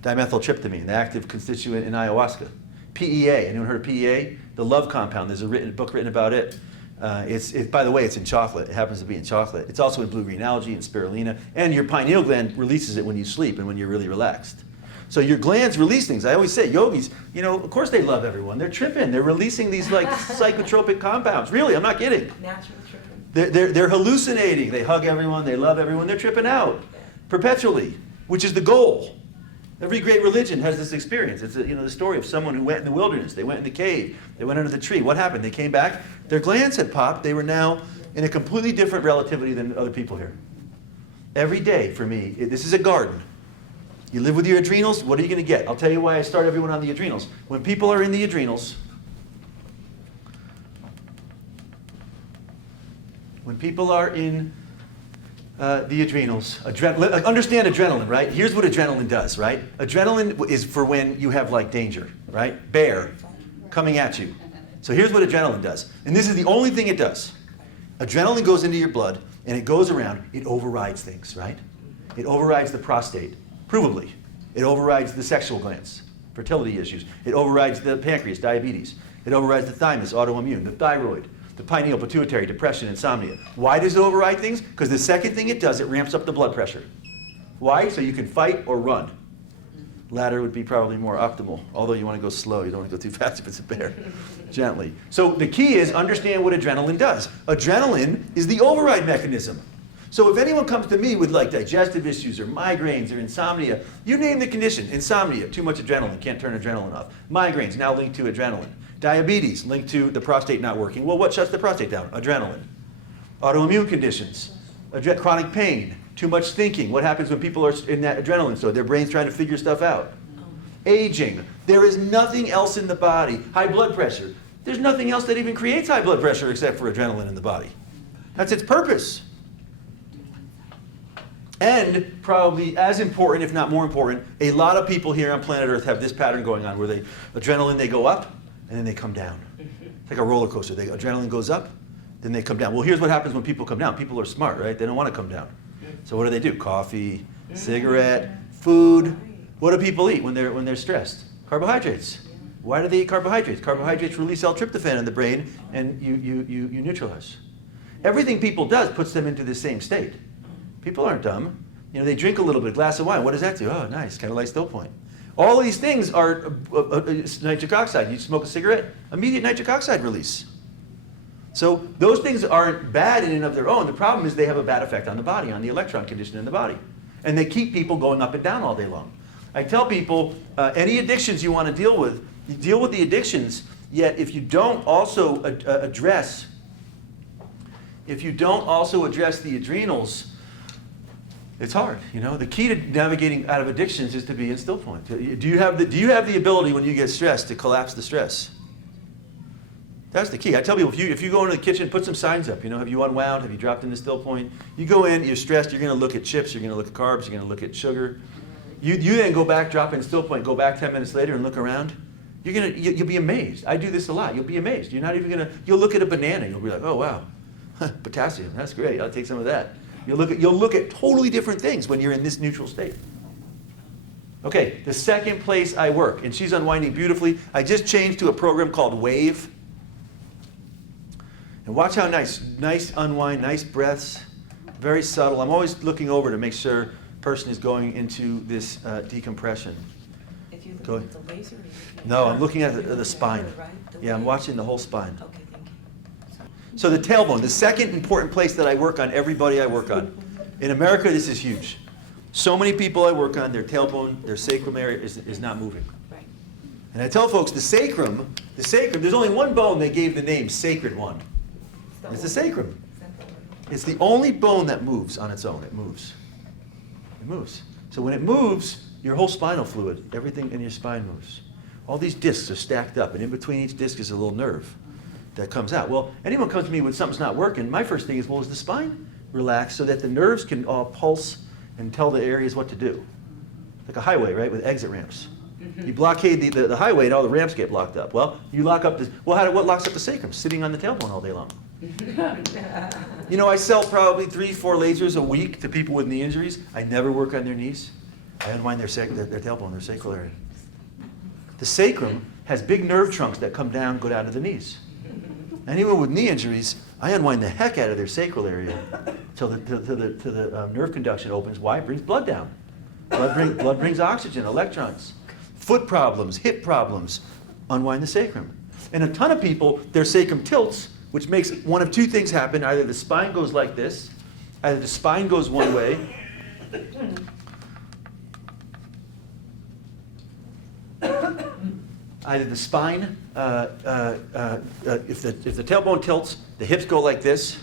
dimethyltryptamine, the active constituent in ayahuasca. PEA, anyone heard of PEA? The love compound, there's a book written about it. By the way, it's in chocolate. It happens to be in chocolate. It's also in blue-green algae and spirulina. And your pineal gland releases it when you sleep and when you're really relaxed. So your glands release things. I always say, yogis, you know, of course they love everyone. They're tripping. They're releasing these like psychotropic compounds. Really, I'm not kidding. Natural tripping. They're hallucinating. They hug everyone. They love everyone. They're tripping out perpetually, which is the goal. Every great religion has this experience. It's the story of someone who went in the wilderness. They went in the cave. They went under the tree. What happened? They came back. Their glands had popped. They were now in a completely different relativity than other people here. Every day for me, this is a garden. You live with your adrenals, what are you going to get? I'll tell you why I start everyone on the adrenals. When people are in the adrenals, the adrenals, understand adrenaline, right? Here's what adrenaline does, right? Adrenaline is for when you have like danger, right? Bear coming at you. So here's what adrenaline does. And this is the only thing it does. Adrenaline goes into your blood and it goes around, it overrides things, right? It overrides the prostate, provably. It overrides the sexual glands, fertility issues. It overrides the pancreas, diabetes. It overrides the thymus, autoimmune, the thyroid, the pineal, pituitary, depression, insomnia. Why does it override things? Because the second thing it does, it ramps up the blood pressure. Why? So you can fight or run. Latter would be probably more optimal, although you want to go slow. You don't want to go too fast if it's a bear. Gently. So the key is understand what adrenaline does. Adrenaline is the override mechanism. So if anyone comes to me with like digestive issues or migraines or insomnia, you name the condition. Insomnia, too much adrenaline, can't turn adrenaline off. Migraines, now linked to adrenaline. Diabetes, linked to the prostate not working. Well, what shuts the prostate down? Adrenaline. Autoimmune conditions, chronic pain, too much thinking. What happens when people are in that adrenaline? So their brain's trying to figure stuff out. Aging. There is nothing else in the body. High blood pressure. There's nothing else that even creates high blood pressure except for adrenaline in the body. That's its purpose. And probably as important, if not more important, a lot of people here on planet Earth have this pattern going on where adrenaline, they go up and then they come down. It's like a roller coaster. Adrenaline goes up, then they come down. Well, here's what happens when people come down. People are smart, right? They don't want to come down. So what do? Coffee, cigarette, food. What do people eat when they're stressed? Carbohydrates. Why do they eat carbohydrates? Carbohydrates release L-tryptophan in the brain and you neutralize. Everything people does puts them into the same state. People aren't dumb. You know, they drink a little bit, a glass of wine. What does that do? Oh, nice, kind of like Stillpoint. All of these things are nitric oxide. You smoke a cigarette, immediate nitric oxide release. So those things aren't bad in and of their own. The problem is they have a bad effect on the body, on the electron condition in the body. And they keep people going up and down all day long. I tell people, any addictions you want to deal with, you deal with the addictions, yet if you don't also address the adrenals, it's hard. You know, the key to navigating out of addictions is to be in Stillpoint. Do you have the ability when you get stressed to collapse the stress? That's the key. I tell people, if you go into the kitchen, put some signs up. You know, have you unwound? Have you dropped into Stillpoint? You go in, you're stressed. You're going to look at chips. You're going to look at carbs. You're going to look at sugar. You then go back, drop in Stillpoint, go back 10 minutes later and look around. You'll be amazed. I do this a lot. You'll be amazed. You'll look at a banana. You'll be like, oh wow, potassium. That's great. I'll take some of that. You'll look at totally different things when you're in this neutral state. Okay, the second place I work, and she's unwinding beautifully. I just changed to a program called Wave. And watch how nice unwind, nice breaths, very subtle. I'm always looking over to make sure person is going into this decompression. If you look at the laser, no, I'm looking at the spine. Right? Yeah, I'm watching the whole spine. Okay, thank you. So the tailbone, the second important place that I work on, everybody I work on. In America, this is huge. So many people I work on, their tailbone, their sacrum area is not moving. Right. And I tell folks the sacrum, there's only one bone they gave the name sacred one. It's the sacrum. It's the only bone that moves on its own. It moves. It moves. So when it moves, your whole spinal fluid, everything in your spine moves. All these discs are stacked up, and in between each disc is a little nerve that comes out. Well, anyone comes to me when something's not working, my first thing is, well, is the spine relaxed so that the nerves can all pulse and tell the areas what to do? Like a highway, right, with exit ramps. You blockade the highway and all the ramps get blocked up. Well, you lock up what locks up the sacrum? Sitting on the tailbone all day long. You know, I sell probably 3-4 lasers a week to people with knee injuries. I never work on their knees. I unwind their tailbone, their sacral area. The sacrum has big nerve trunks that come down, go down to the knees. Anyone with knee injuries, I unwind the heck out of their sacral area till the nerve conduction opens. Why? It brings blood down. Blood brings oxygen, electrons. Foot problems, hip problems, unwind the sacrum. And a ton of people, their sacrum tilts, which makes one of two things happen. Either the spine goes like this, either the spine goes one way, either the spine, if the tailbone tilts, the hips go like this,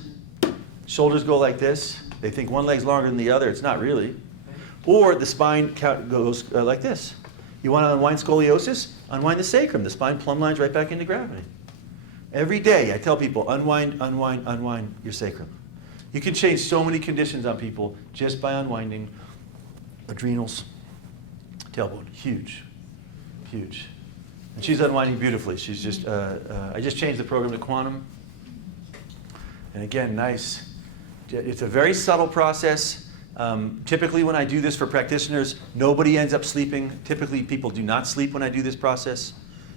shoulders go like this. They think one leg's longer than the other. It's not really. Or the spine goes like this. You want to unwind scoliosis? Unwind the sacrum. The spine plumb lines right back into gravity. Every day I tell people, unwind your sacrum. You can change so many conditions on people just by unwinding adrenals, tailbone. Huge, huge. And she's unwinding beautifully. She's just, I just changed the program to quantum. And again, nice. It's a very subtle process. Typically when I do this for practitioners, nobody ends up sleeping. Typically people do not sleep when I do this process.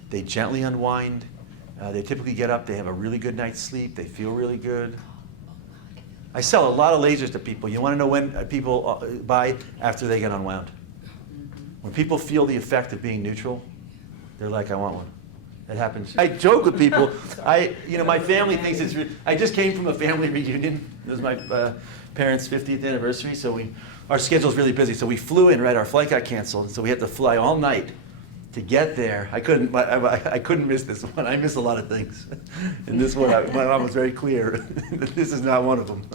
They gently unwind. They typically get up, they have a really good night's sleep, they feel really good. I sell a lot of lasers to people. You want to know when people buy? After they get unwound. When people feel the effect of being neutral, they're like, I want one. That happens. I joke with people. My family thinks it's. I just came from a family reunion. It was my parents' 50th anniversary, so our schedule's really busy. So we flew in, right? Our flight got canceled, so we had to fly all night to get there. I couldn't miss this one. I miss a lot of things. And this one, my mom was very clear that this is not one of them.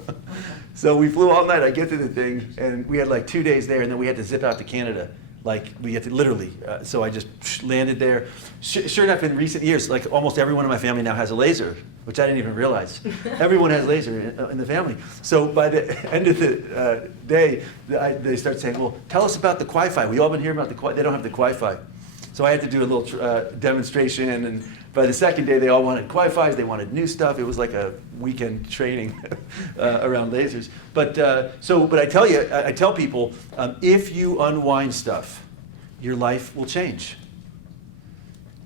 So we flew all night. I get to the thing, and we had like 2 days there, and then we had to zip out to Canada. Like, we had to literally, so I just landed there. Sure enough, in recent years, like almost everyone in my family now has a laser, which I didn't even realize. Everyone has laser in the family. So by the end of the day, they start saying, well, tell us about the Wi-Fi. We all been hearing about the Wi-Fi. They don't have the Wi-Fi. So I had to do a little demonstration, and by the second day, they all wanted Wi-Fis, they wanted new stuff. It was like a weekend training around lasers. But I tell people, if you unwind stuff, your life will change.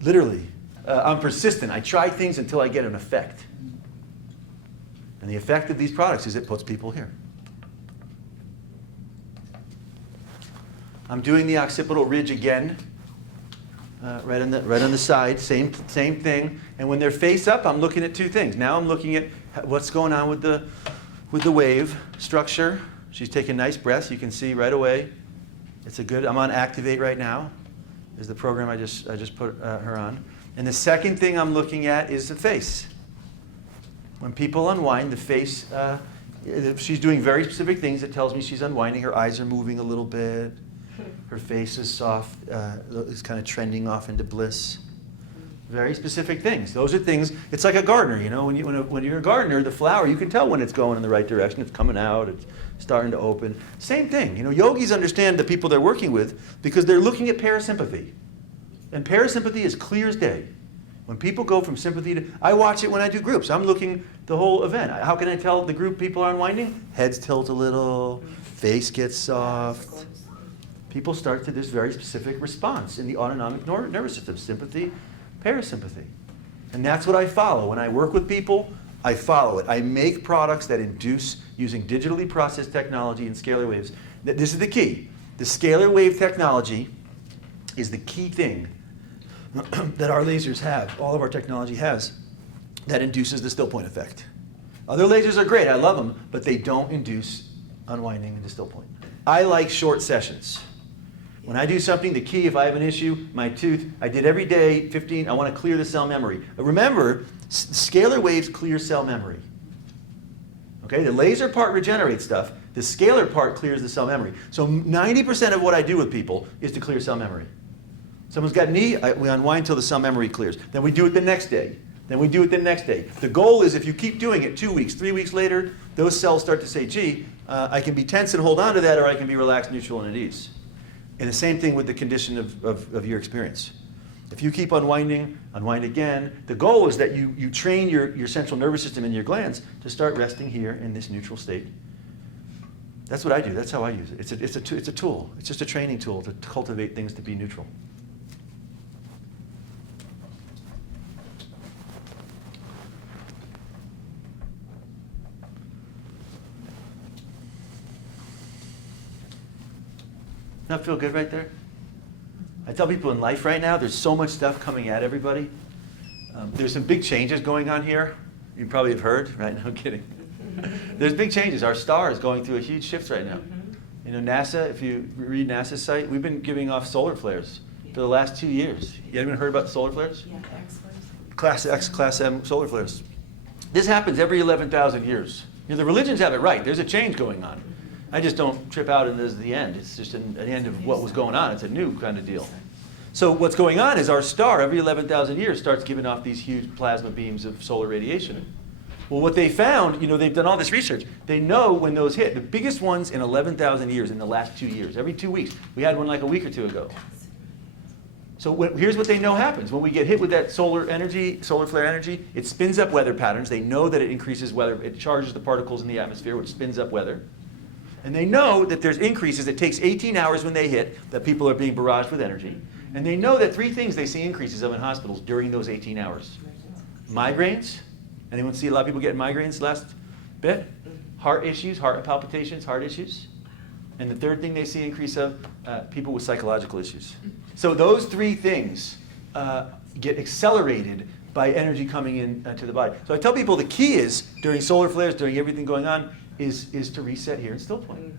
Literally. I'm persistent. I try things until I get an effect. And the effect of these products is it puts people here. I'm doing the occipital ridge again. Right on the side, same thing. And when they're face up, I'm looking at two things. Now I'm looking at what's going on with the wave structure. She's taking nice breaths. You can see right away. It's a good. I'm on activate right now. Is the program I just put her on. And the second thing I'm looking at is the face. When people unwind, the face. She's doing very specific things. It tells me she's unwinding. Her eyes are moving a little bit. Her face is soft, is kind of trending off into bliss. Very specific things. Those are things, it's like a gardener, you know, when you're a gardener, the flower, you can tell when it's going in the right direction, it's coming out, it's starting to open. Same thing, you know, yogis understand the people they're working with because they're looking at parasympathy. And parasympathy is clear as day. When people go from sympathy to, I watch it when I do groups. I'm looking the whole event. How can I tell the group people are unwinding? Heads tilt a little, face gets soft. People start to this very specific response in the autonomic nervous system, sympathy, parasympathy. And that's what I follow. When I work with people, I follow it. I make products that induce using digitally processed technology and scalar waves. This is the key. The scalar wave technology is the key thing that our lasers have, all of our technology has, that induces the Stillpoint effect. Other lasers are great, I love them, but they don't induce unwinding into Stillpoint. I like short sessions. When I do something, the key, if I have an issue, my tooth, I did every day, 15, I want to clear the cell memory. Remember, scalar waves clear cell memory. Okay, the laser part regenerates stuff. The scalar part clears the cell memory. So 90% of what I do with people is to clear cell memory. Someone's got knee, we unwind until the cell memory clears. Then we do it the next day. Then we do it the next day. The goal is if you keep doing it 2 weeks, 3 weeks later, those cells start to say, gee, I can be tense and hold on to that, or I can be relaxed, neutral, and at ease. And the same thing with the condition of your experience. If you keep unwinding, unwind again, the goal is that you train your central nervous system and your glands to start resting here in this neutral state. That's what I do. That's how I use it. It's a tool. It's just a training tool to cultivate things to be neutral. That feel good right there? I tell people in life right now, there's so much stuff coming at everybody. There's some big changes going on here. You probably have heard, right? No kidding. There's big changes. Our star is going through a huge shift right now. You know, NASA, if you read NASA's site, we've been giving off solar flares for the last 2 years. You haven't heard about solar flares? Yeah, X-flares. Class X, Class M solar flares. This happens every 11,000 years. You know, the religions have it right. There's a change going on. I just don't trip out and this is the end. It's just an end of what was going on. It's a new kind of deal. So what's going on is our star, every 11,000 years, starts giving off these huge plasma beams of solar radiation. Well, what they found, you know, they've done all this research. They know when those hit. The biggest ones in 11,000 years in the last 2 years. Every 2 weeks. We had one like a week or two ago. So here's what they know happens. When we get hit with that solar energy, solar flare energy, it spins up weather patterns. They know that it increases weather. It charges the particles in the atmosphere, which spins up weather. And they know that there's increases. It takes 18 hours when they hit, that people are being barraged with energy. And they know that 3 things they see increases of in hospitals during those 18 hours. Migraines. Anyone see a lot of people getting migraines last bit? Heart issues, heart palpitations, heart issues. And the third thing they see increase of, people with psychological issues. So those 3 things get accelerated by energy coming in to the body. So I tell people the key is, during solar flares, during everything going on, is to reset here in Stillpoint.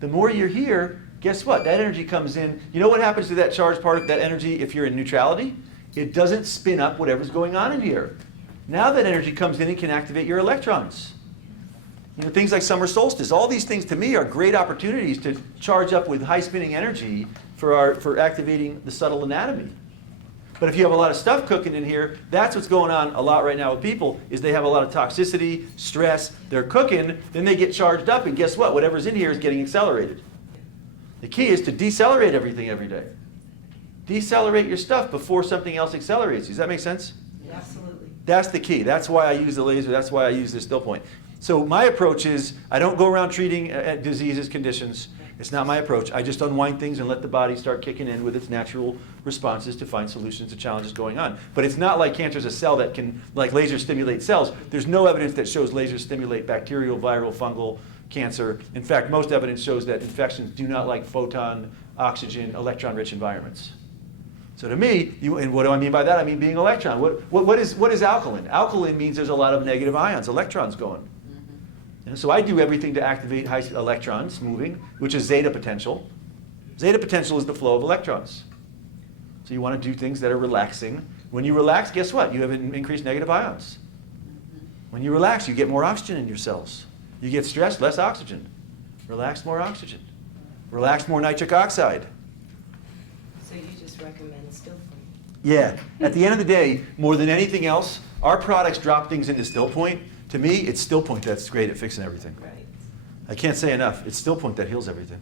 The more you're here, guess what? That energy comes in. You know what happens to that charged particle, that energy, if you're in neutrality? It doesn't spin up whatever's going on in here. Now that energy comes in and can activate your electrons. You know, things like summer solstice, all these things to me are great opportunities to charge up with high spinning energy for activating the subtle anatomy. But if you have a lot of stuff cooking in here, that's what's going on a lot right now with people, is they have a lot of toxicity, stress, they're cooking, then they get charged up, and guess what? Whatever's in here is getting accelerated. The key is to decelerate everything every day. Decelerate your stuff before something else accelerates you. Does that make sense? Yeah, absolutely. That's the key. That's why I use the laser. That's why I use the Stillpoint. So my approach is, I don't go around treating diseases, conditions. It's not my approach. I just unwind things and let the body start kicking in with its natural responses to find solutions to challenges going on. But it's not like cancer's a cell that can, like lasers stimulate cells. There's no evidence that shows lasers stimulate bacterial, viral, fungal cancer. In fact, most evidence shows that infections do not like photon, oxygen, electron-rich environments. So to me, and what do I mean by that? I mean being electron. What is alkaline? Alkaline means there's a lot of negative ions, electrons going. And so I do everything to activate high electrons moving, which is zeta potential. Zeta potential is the flow of electrons. So you want to do things that are relaxing. When you relax, guess what? You have increased negative ions. When you relax, you get more oxygen in your cells. You get stressed, less oxygen. Relax, more oxygen. Relax, more nitric oxide. So you just recommend Stillpoint? Yeah. At the end of the day, more than anything else, our products drop things into Stillpoint. To me, it's Stillpoint that's great at fixing everything. Right. I can't say enough. It's Stillpoint that heals everything.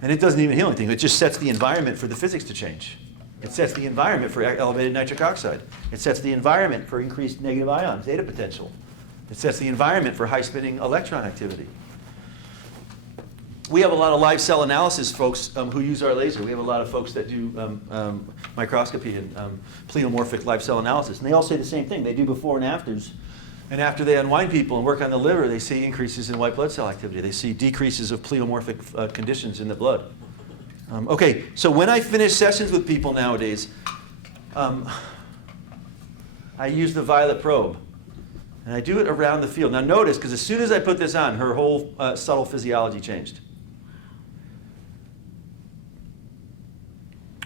And it doesn't even heal anything. It just sets the environment for the physics to change. It sets the environment for elevated nitric oxide. It sets the environment for increased negative ions, zeta potential. It sets the environment for high-spinning electron activity. We have a lot of live cell analysis folks who use our laser. We have a lot of folks that do microscopy and pleomorphic live cell analysis. And they all say the same thing. They do before and afters. And after they unwind people and work on the liver, they see increases in white blood cell activity. They see decreases of pleomorphic conditions in the blood. Okay, so when I finish sessions with people nowadays, I use the violet probe. And I do it around the field. Now notice, because as soon as I put this on, her whole subtle physiology changed.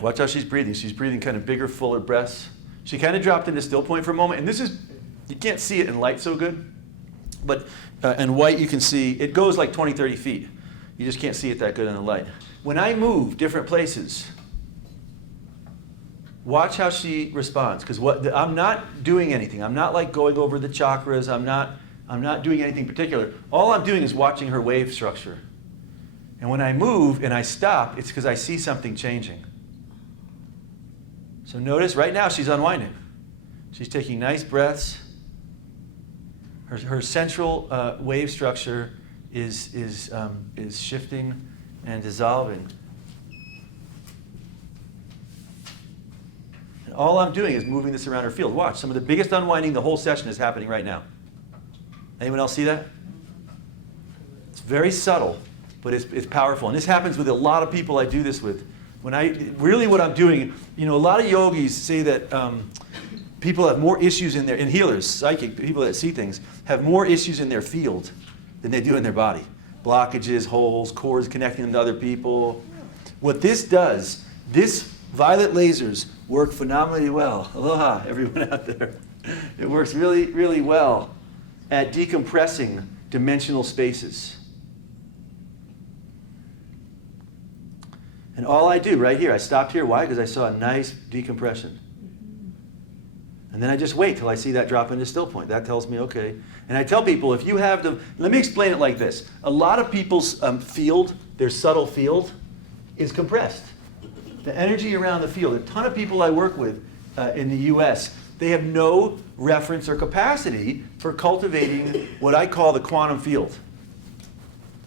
Watch how she's breathing. She's breathing kind of bigger, fuller breaths. She kind of dropped into still point for a moment. And this is, you can't see it in light so good. But in white, you can see, it goes like 20, 30 feet. You just can't see it that good in the light. When I move different places, watch how she responds. Because I'm not doing anything. I'm not like going over the chakras. I'm not doing anything particular. All I'm doing is watching her wave structure. And when I move and I stop, it's because I see something changing. So notice right now she's unwinding. She's taking nice breaths. Her central wave structure is shifting and dissolving. And all I'm doing is moving this around her field. Watch, some of the biggest unwinding the whole session is happening right now. Anyone else see that? It's very subtle, but it's powerful. And this happens with a lot of people I do this with. What I'm doing, a lot of yogis say that people have more issues and healers, psychic, people that see things, have more issues in their field than they do in their body. Blockages, holes, cords connecting them to other people. What this does, this violet lasers work phenomenally well. Aloha, everyone out there. It works really, really well at decompressing dimensional spaces. And all I do right here, I stopped here. Why? Because I saw a nice decompression. And then I just wait till I see that drop into still point. That tells me, okay. And I tell people, if you have let me explain it like this. A lot of people's field, their subtle field, is compressed. The energy around the field, a ton of people I work with in the US, they have no reference or capacity for cultivating what I call the quantum field.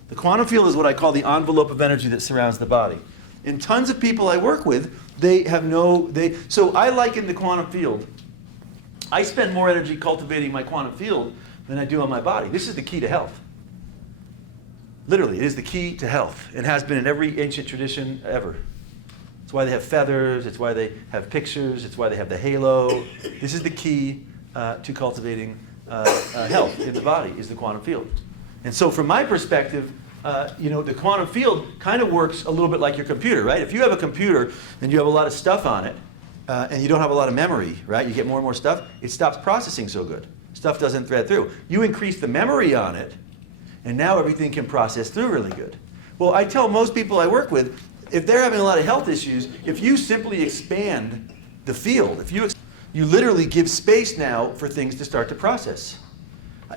The quantum field is what I call the envelope of energy that surrounds the body. And tons of people I work with, so I liken the quantum field. I spend more energy cultivating my quantum field than I do on my body. This is the key to health. Literally, it is the key to health. It has been in every ancient tradition ever. It's why they have feathers, it's why they have pictures, it's why they have the halo. This is the key to cultivating health in the body, is the quantum field. And so from my perspective, the quantum field kind of works a little bit like your computer, right? If you have a computer and you have a lot of stuff on it, and you don't have a lot of memory, right? You get more and more stuff, it stops processing so good. Stuff doesn't thread through. You increase the memory on it, and now everything can process through really good. Well, I tell most people I work with, if they're having a lot of health issues, if you simply expand the field, you literally give space now for things to start to process.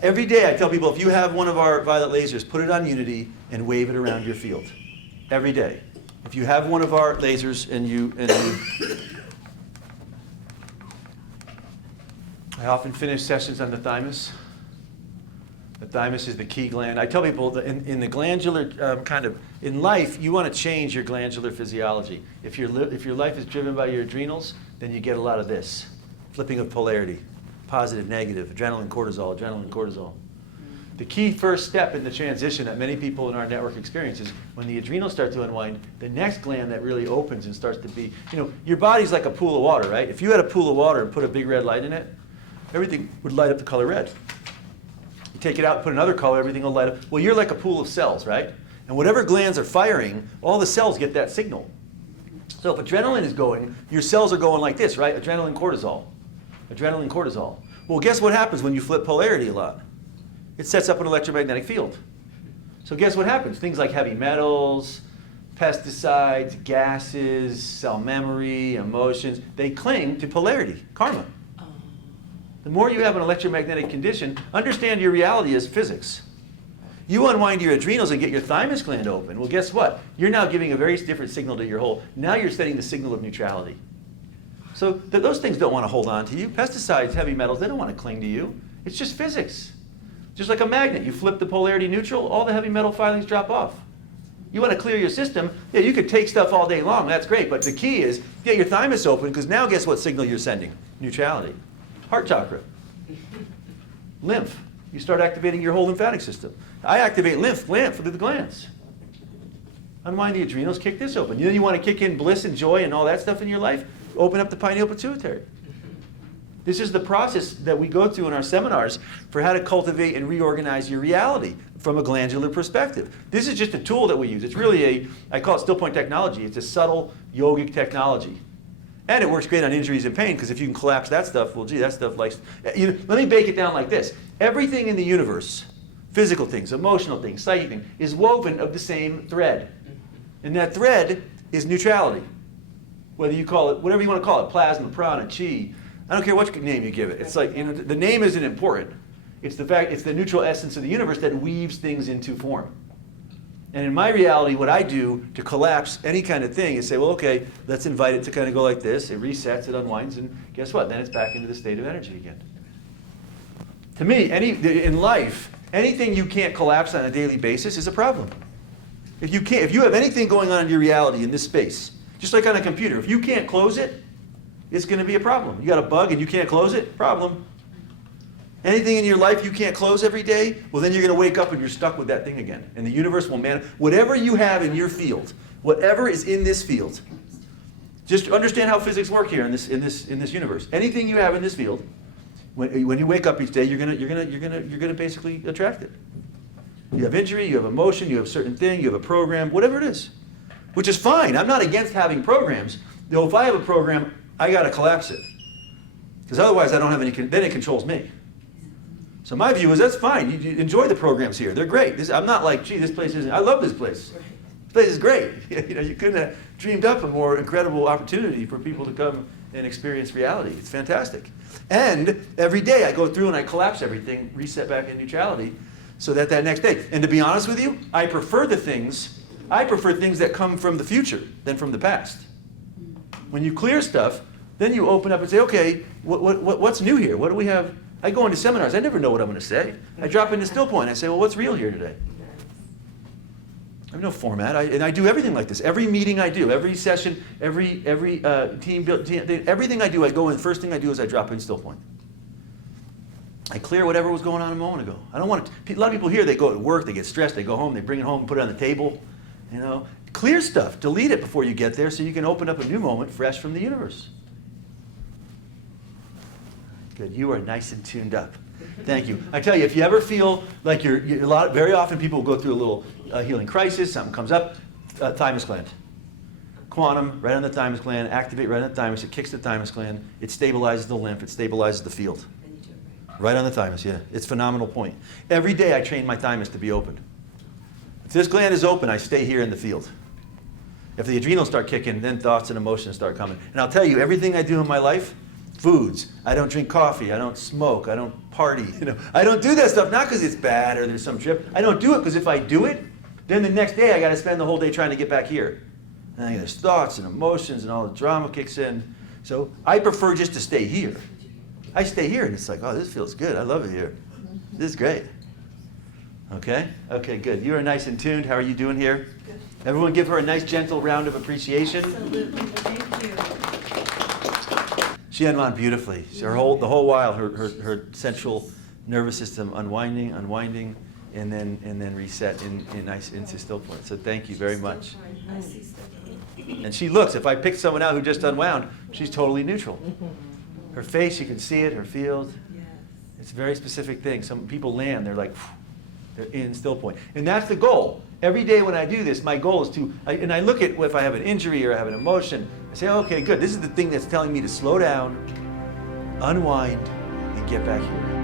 Every day I tell people, if you have one of our violet lasers, put it on Unity and wave it around your field. Every day. If you have one of our lasers and you I often finish sessions on the thymus. The thymus is the key gland. I tell people that in the glandular in life, you want to change your glandular physiology. If your life is driven by your adrenals, then you get a lot of this. Flipping of polarity, positive, negative, adrenaline, cortisol. The key first step in the transition that many people in our network experience is when the adrenals start to unwind, the next gland that really opens and starts to be, your body's like a pool of water, right? If you had a pool of water and put a big red light in it, everything would light up the color red. You take it out and put another color, everything will light up. Well, you're like a pool of cells, right? And whatever glands are firing, all the cells get that signal. So if adrenaline is going, your cells are going like this, right? Adrenaline, cortisol. Well, guess what happens when you flip polarity a lot? It sets up an electromagnetic field. So guess what happens? Things like heavy metals, pesticides, gases, cell memory, emotions, they cling to polarity, karma. The more you have an electromagnetic condition, understand your reality is physics. You unwind your adrenals and get your thymus gland open. Well, guess what? You're now giving a very different signal to your whole. Now you're setting the signal of neutrality. So those things don't want to hold on to you. Pesticides, heavy metals, they don't want to cling to you. It's just physics. Just like a magnet. You flip the polarity neutral, all the heavy metal filings drop off. You want to clear your system, yeah, you could take stuff all day long. That's great. But the key is get your thymus open, because now guess what signal you're sending? Neutrality. Heart chakra. Lymph. You start activating your whole lymphatic system. I activate lymph through the glands. Unwind the adrenals, kick this open. Then you want to kick in bliss and joy and all that stuff in your life, open up the pineal pituitary. This is the process that we go through in our seminars for how to cultivate and reorganize your reality from a glandular perspective. This is just a tool that we use. It's really I call it Stillpoint technology. It's a subtle yogic technology. And it works great on injuries and pain, because if you can collapse that stuff, well, gee, that stuff likes... let me break it down like this. Everything in the universe, physical things, emotional things, psychic things, is woven of the same thread. And that thread is neutrality. Whether you call it, whatever you want to call it, plasma, prana, chi, I don't care what name you give it. It's like, the name isn't important. It's the fact, it's the neutral essence of the universe that weaves things into form. And in my reality, what I do to collapse any kind of thing is say, well, okay, let's invite it to kind of go like this. It resets, it unwinds, and guess what? Then it's back into the state of energy again. To me, in life, anything you can't collapse on a daily basis is a problem. If you have anything going on in your reality in this space, just like on a computer, if you can't close it, it's going to be a problem. You got a bug and you can't close it? Problem. Anything in your life you can't close every day, well, then you're going to wake up and you're stuck with that thing again. And the universe will whatever you have in your field, whatever is in this field, just understand how physics work here in this universe. Anything you have in this field, when you wake up each day, you're gonna basically attract it. You have injury, you have emotion, you have a certain thing, you have a program, whatever it is, which is fine. I'm not against having programs. Though if I have a program, I got to collapse it, because otherwise I don't have any. Then it controls me. So my view is that's fine. You enjoy the programs here; they're great. I'm not like, gee, this place isn't. I love this place. This place is great. You couldn't have dreamed up a more incredible opportunity for people to come and experience reality. It's fantastic. And every day I go through and I collapse everything, reset back in neutrality, so that next day. And to be honest with you, I prefer things that come from the future than from the past. When you clear stuff, then you open up and say, okay, what's new here? What do we have? I go into seminars. I never know what I'm going to say. I drop into Stillpoint. I say, well, what's real here today? I have no format. And I do everything like this. Every meeting I do, every session, every team build, everything I do, I go in. First thing I do is I drop in Stillpoint. I clear whatever was going on a moment ago. I don't want to. A lot of people here, they go to work, they get stressed, they go home, they bring it home, and put it on the table. Clear stuff. Delete it before you get there, so you can open up a new moment, fresh from the universe. Good. You are nice and tuned up. Thank you. I tell you, if you ever feel like very often people will go through a little healing crisis, something comes up, thymus gland. Quantum, right on the thymus gland, activate right on the thymus, it kicks the thymus gland, it stabilizes the lymph, it stabilizes the field. Right on the thymus, yeah. It's a phenomenal point. Every day I train my thymus to be open. If this gland is open, I stay here in the field. If the adrenals start kicking, then thoughts and emotions start coming. And I'll tell you, everything I do in my life, foods, I don't drink coffee, I don't smoke, I don't party. I don't do that stuff, not because it's bad or there's some trip. I don't do it because if I do it, then the next day I got to spend the whole day trying to get back here. And there's thoughts and emotions and all the drama kicks in. So I prefer just to stay here. I stay here and it's like, oh, this feels good. I love it here. This is great. Okay? Okay, good. You are nice and tuned. How are you doing here? Good. Everyone give her a nice, gentle round of appreciation. Absolutely. Thank you. She unwound beautifully. The whole while, her central nervous system unwinding, and then reset into Stillpoint. So thank you very much. I see Stillpoint. And she looks, if I pick someone out who just unwound, she's totally neutral. Her face, you can see it, her field. Yes. It's a very specific thing. Some people land, they're like, they're in Stillpoint. And that's the goal. Every day when I do this, my goal is I look at if I have an injury or I have an emotion, I say, okay, good. This is the thing that's telling me to slow down, unwind, and get back here.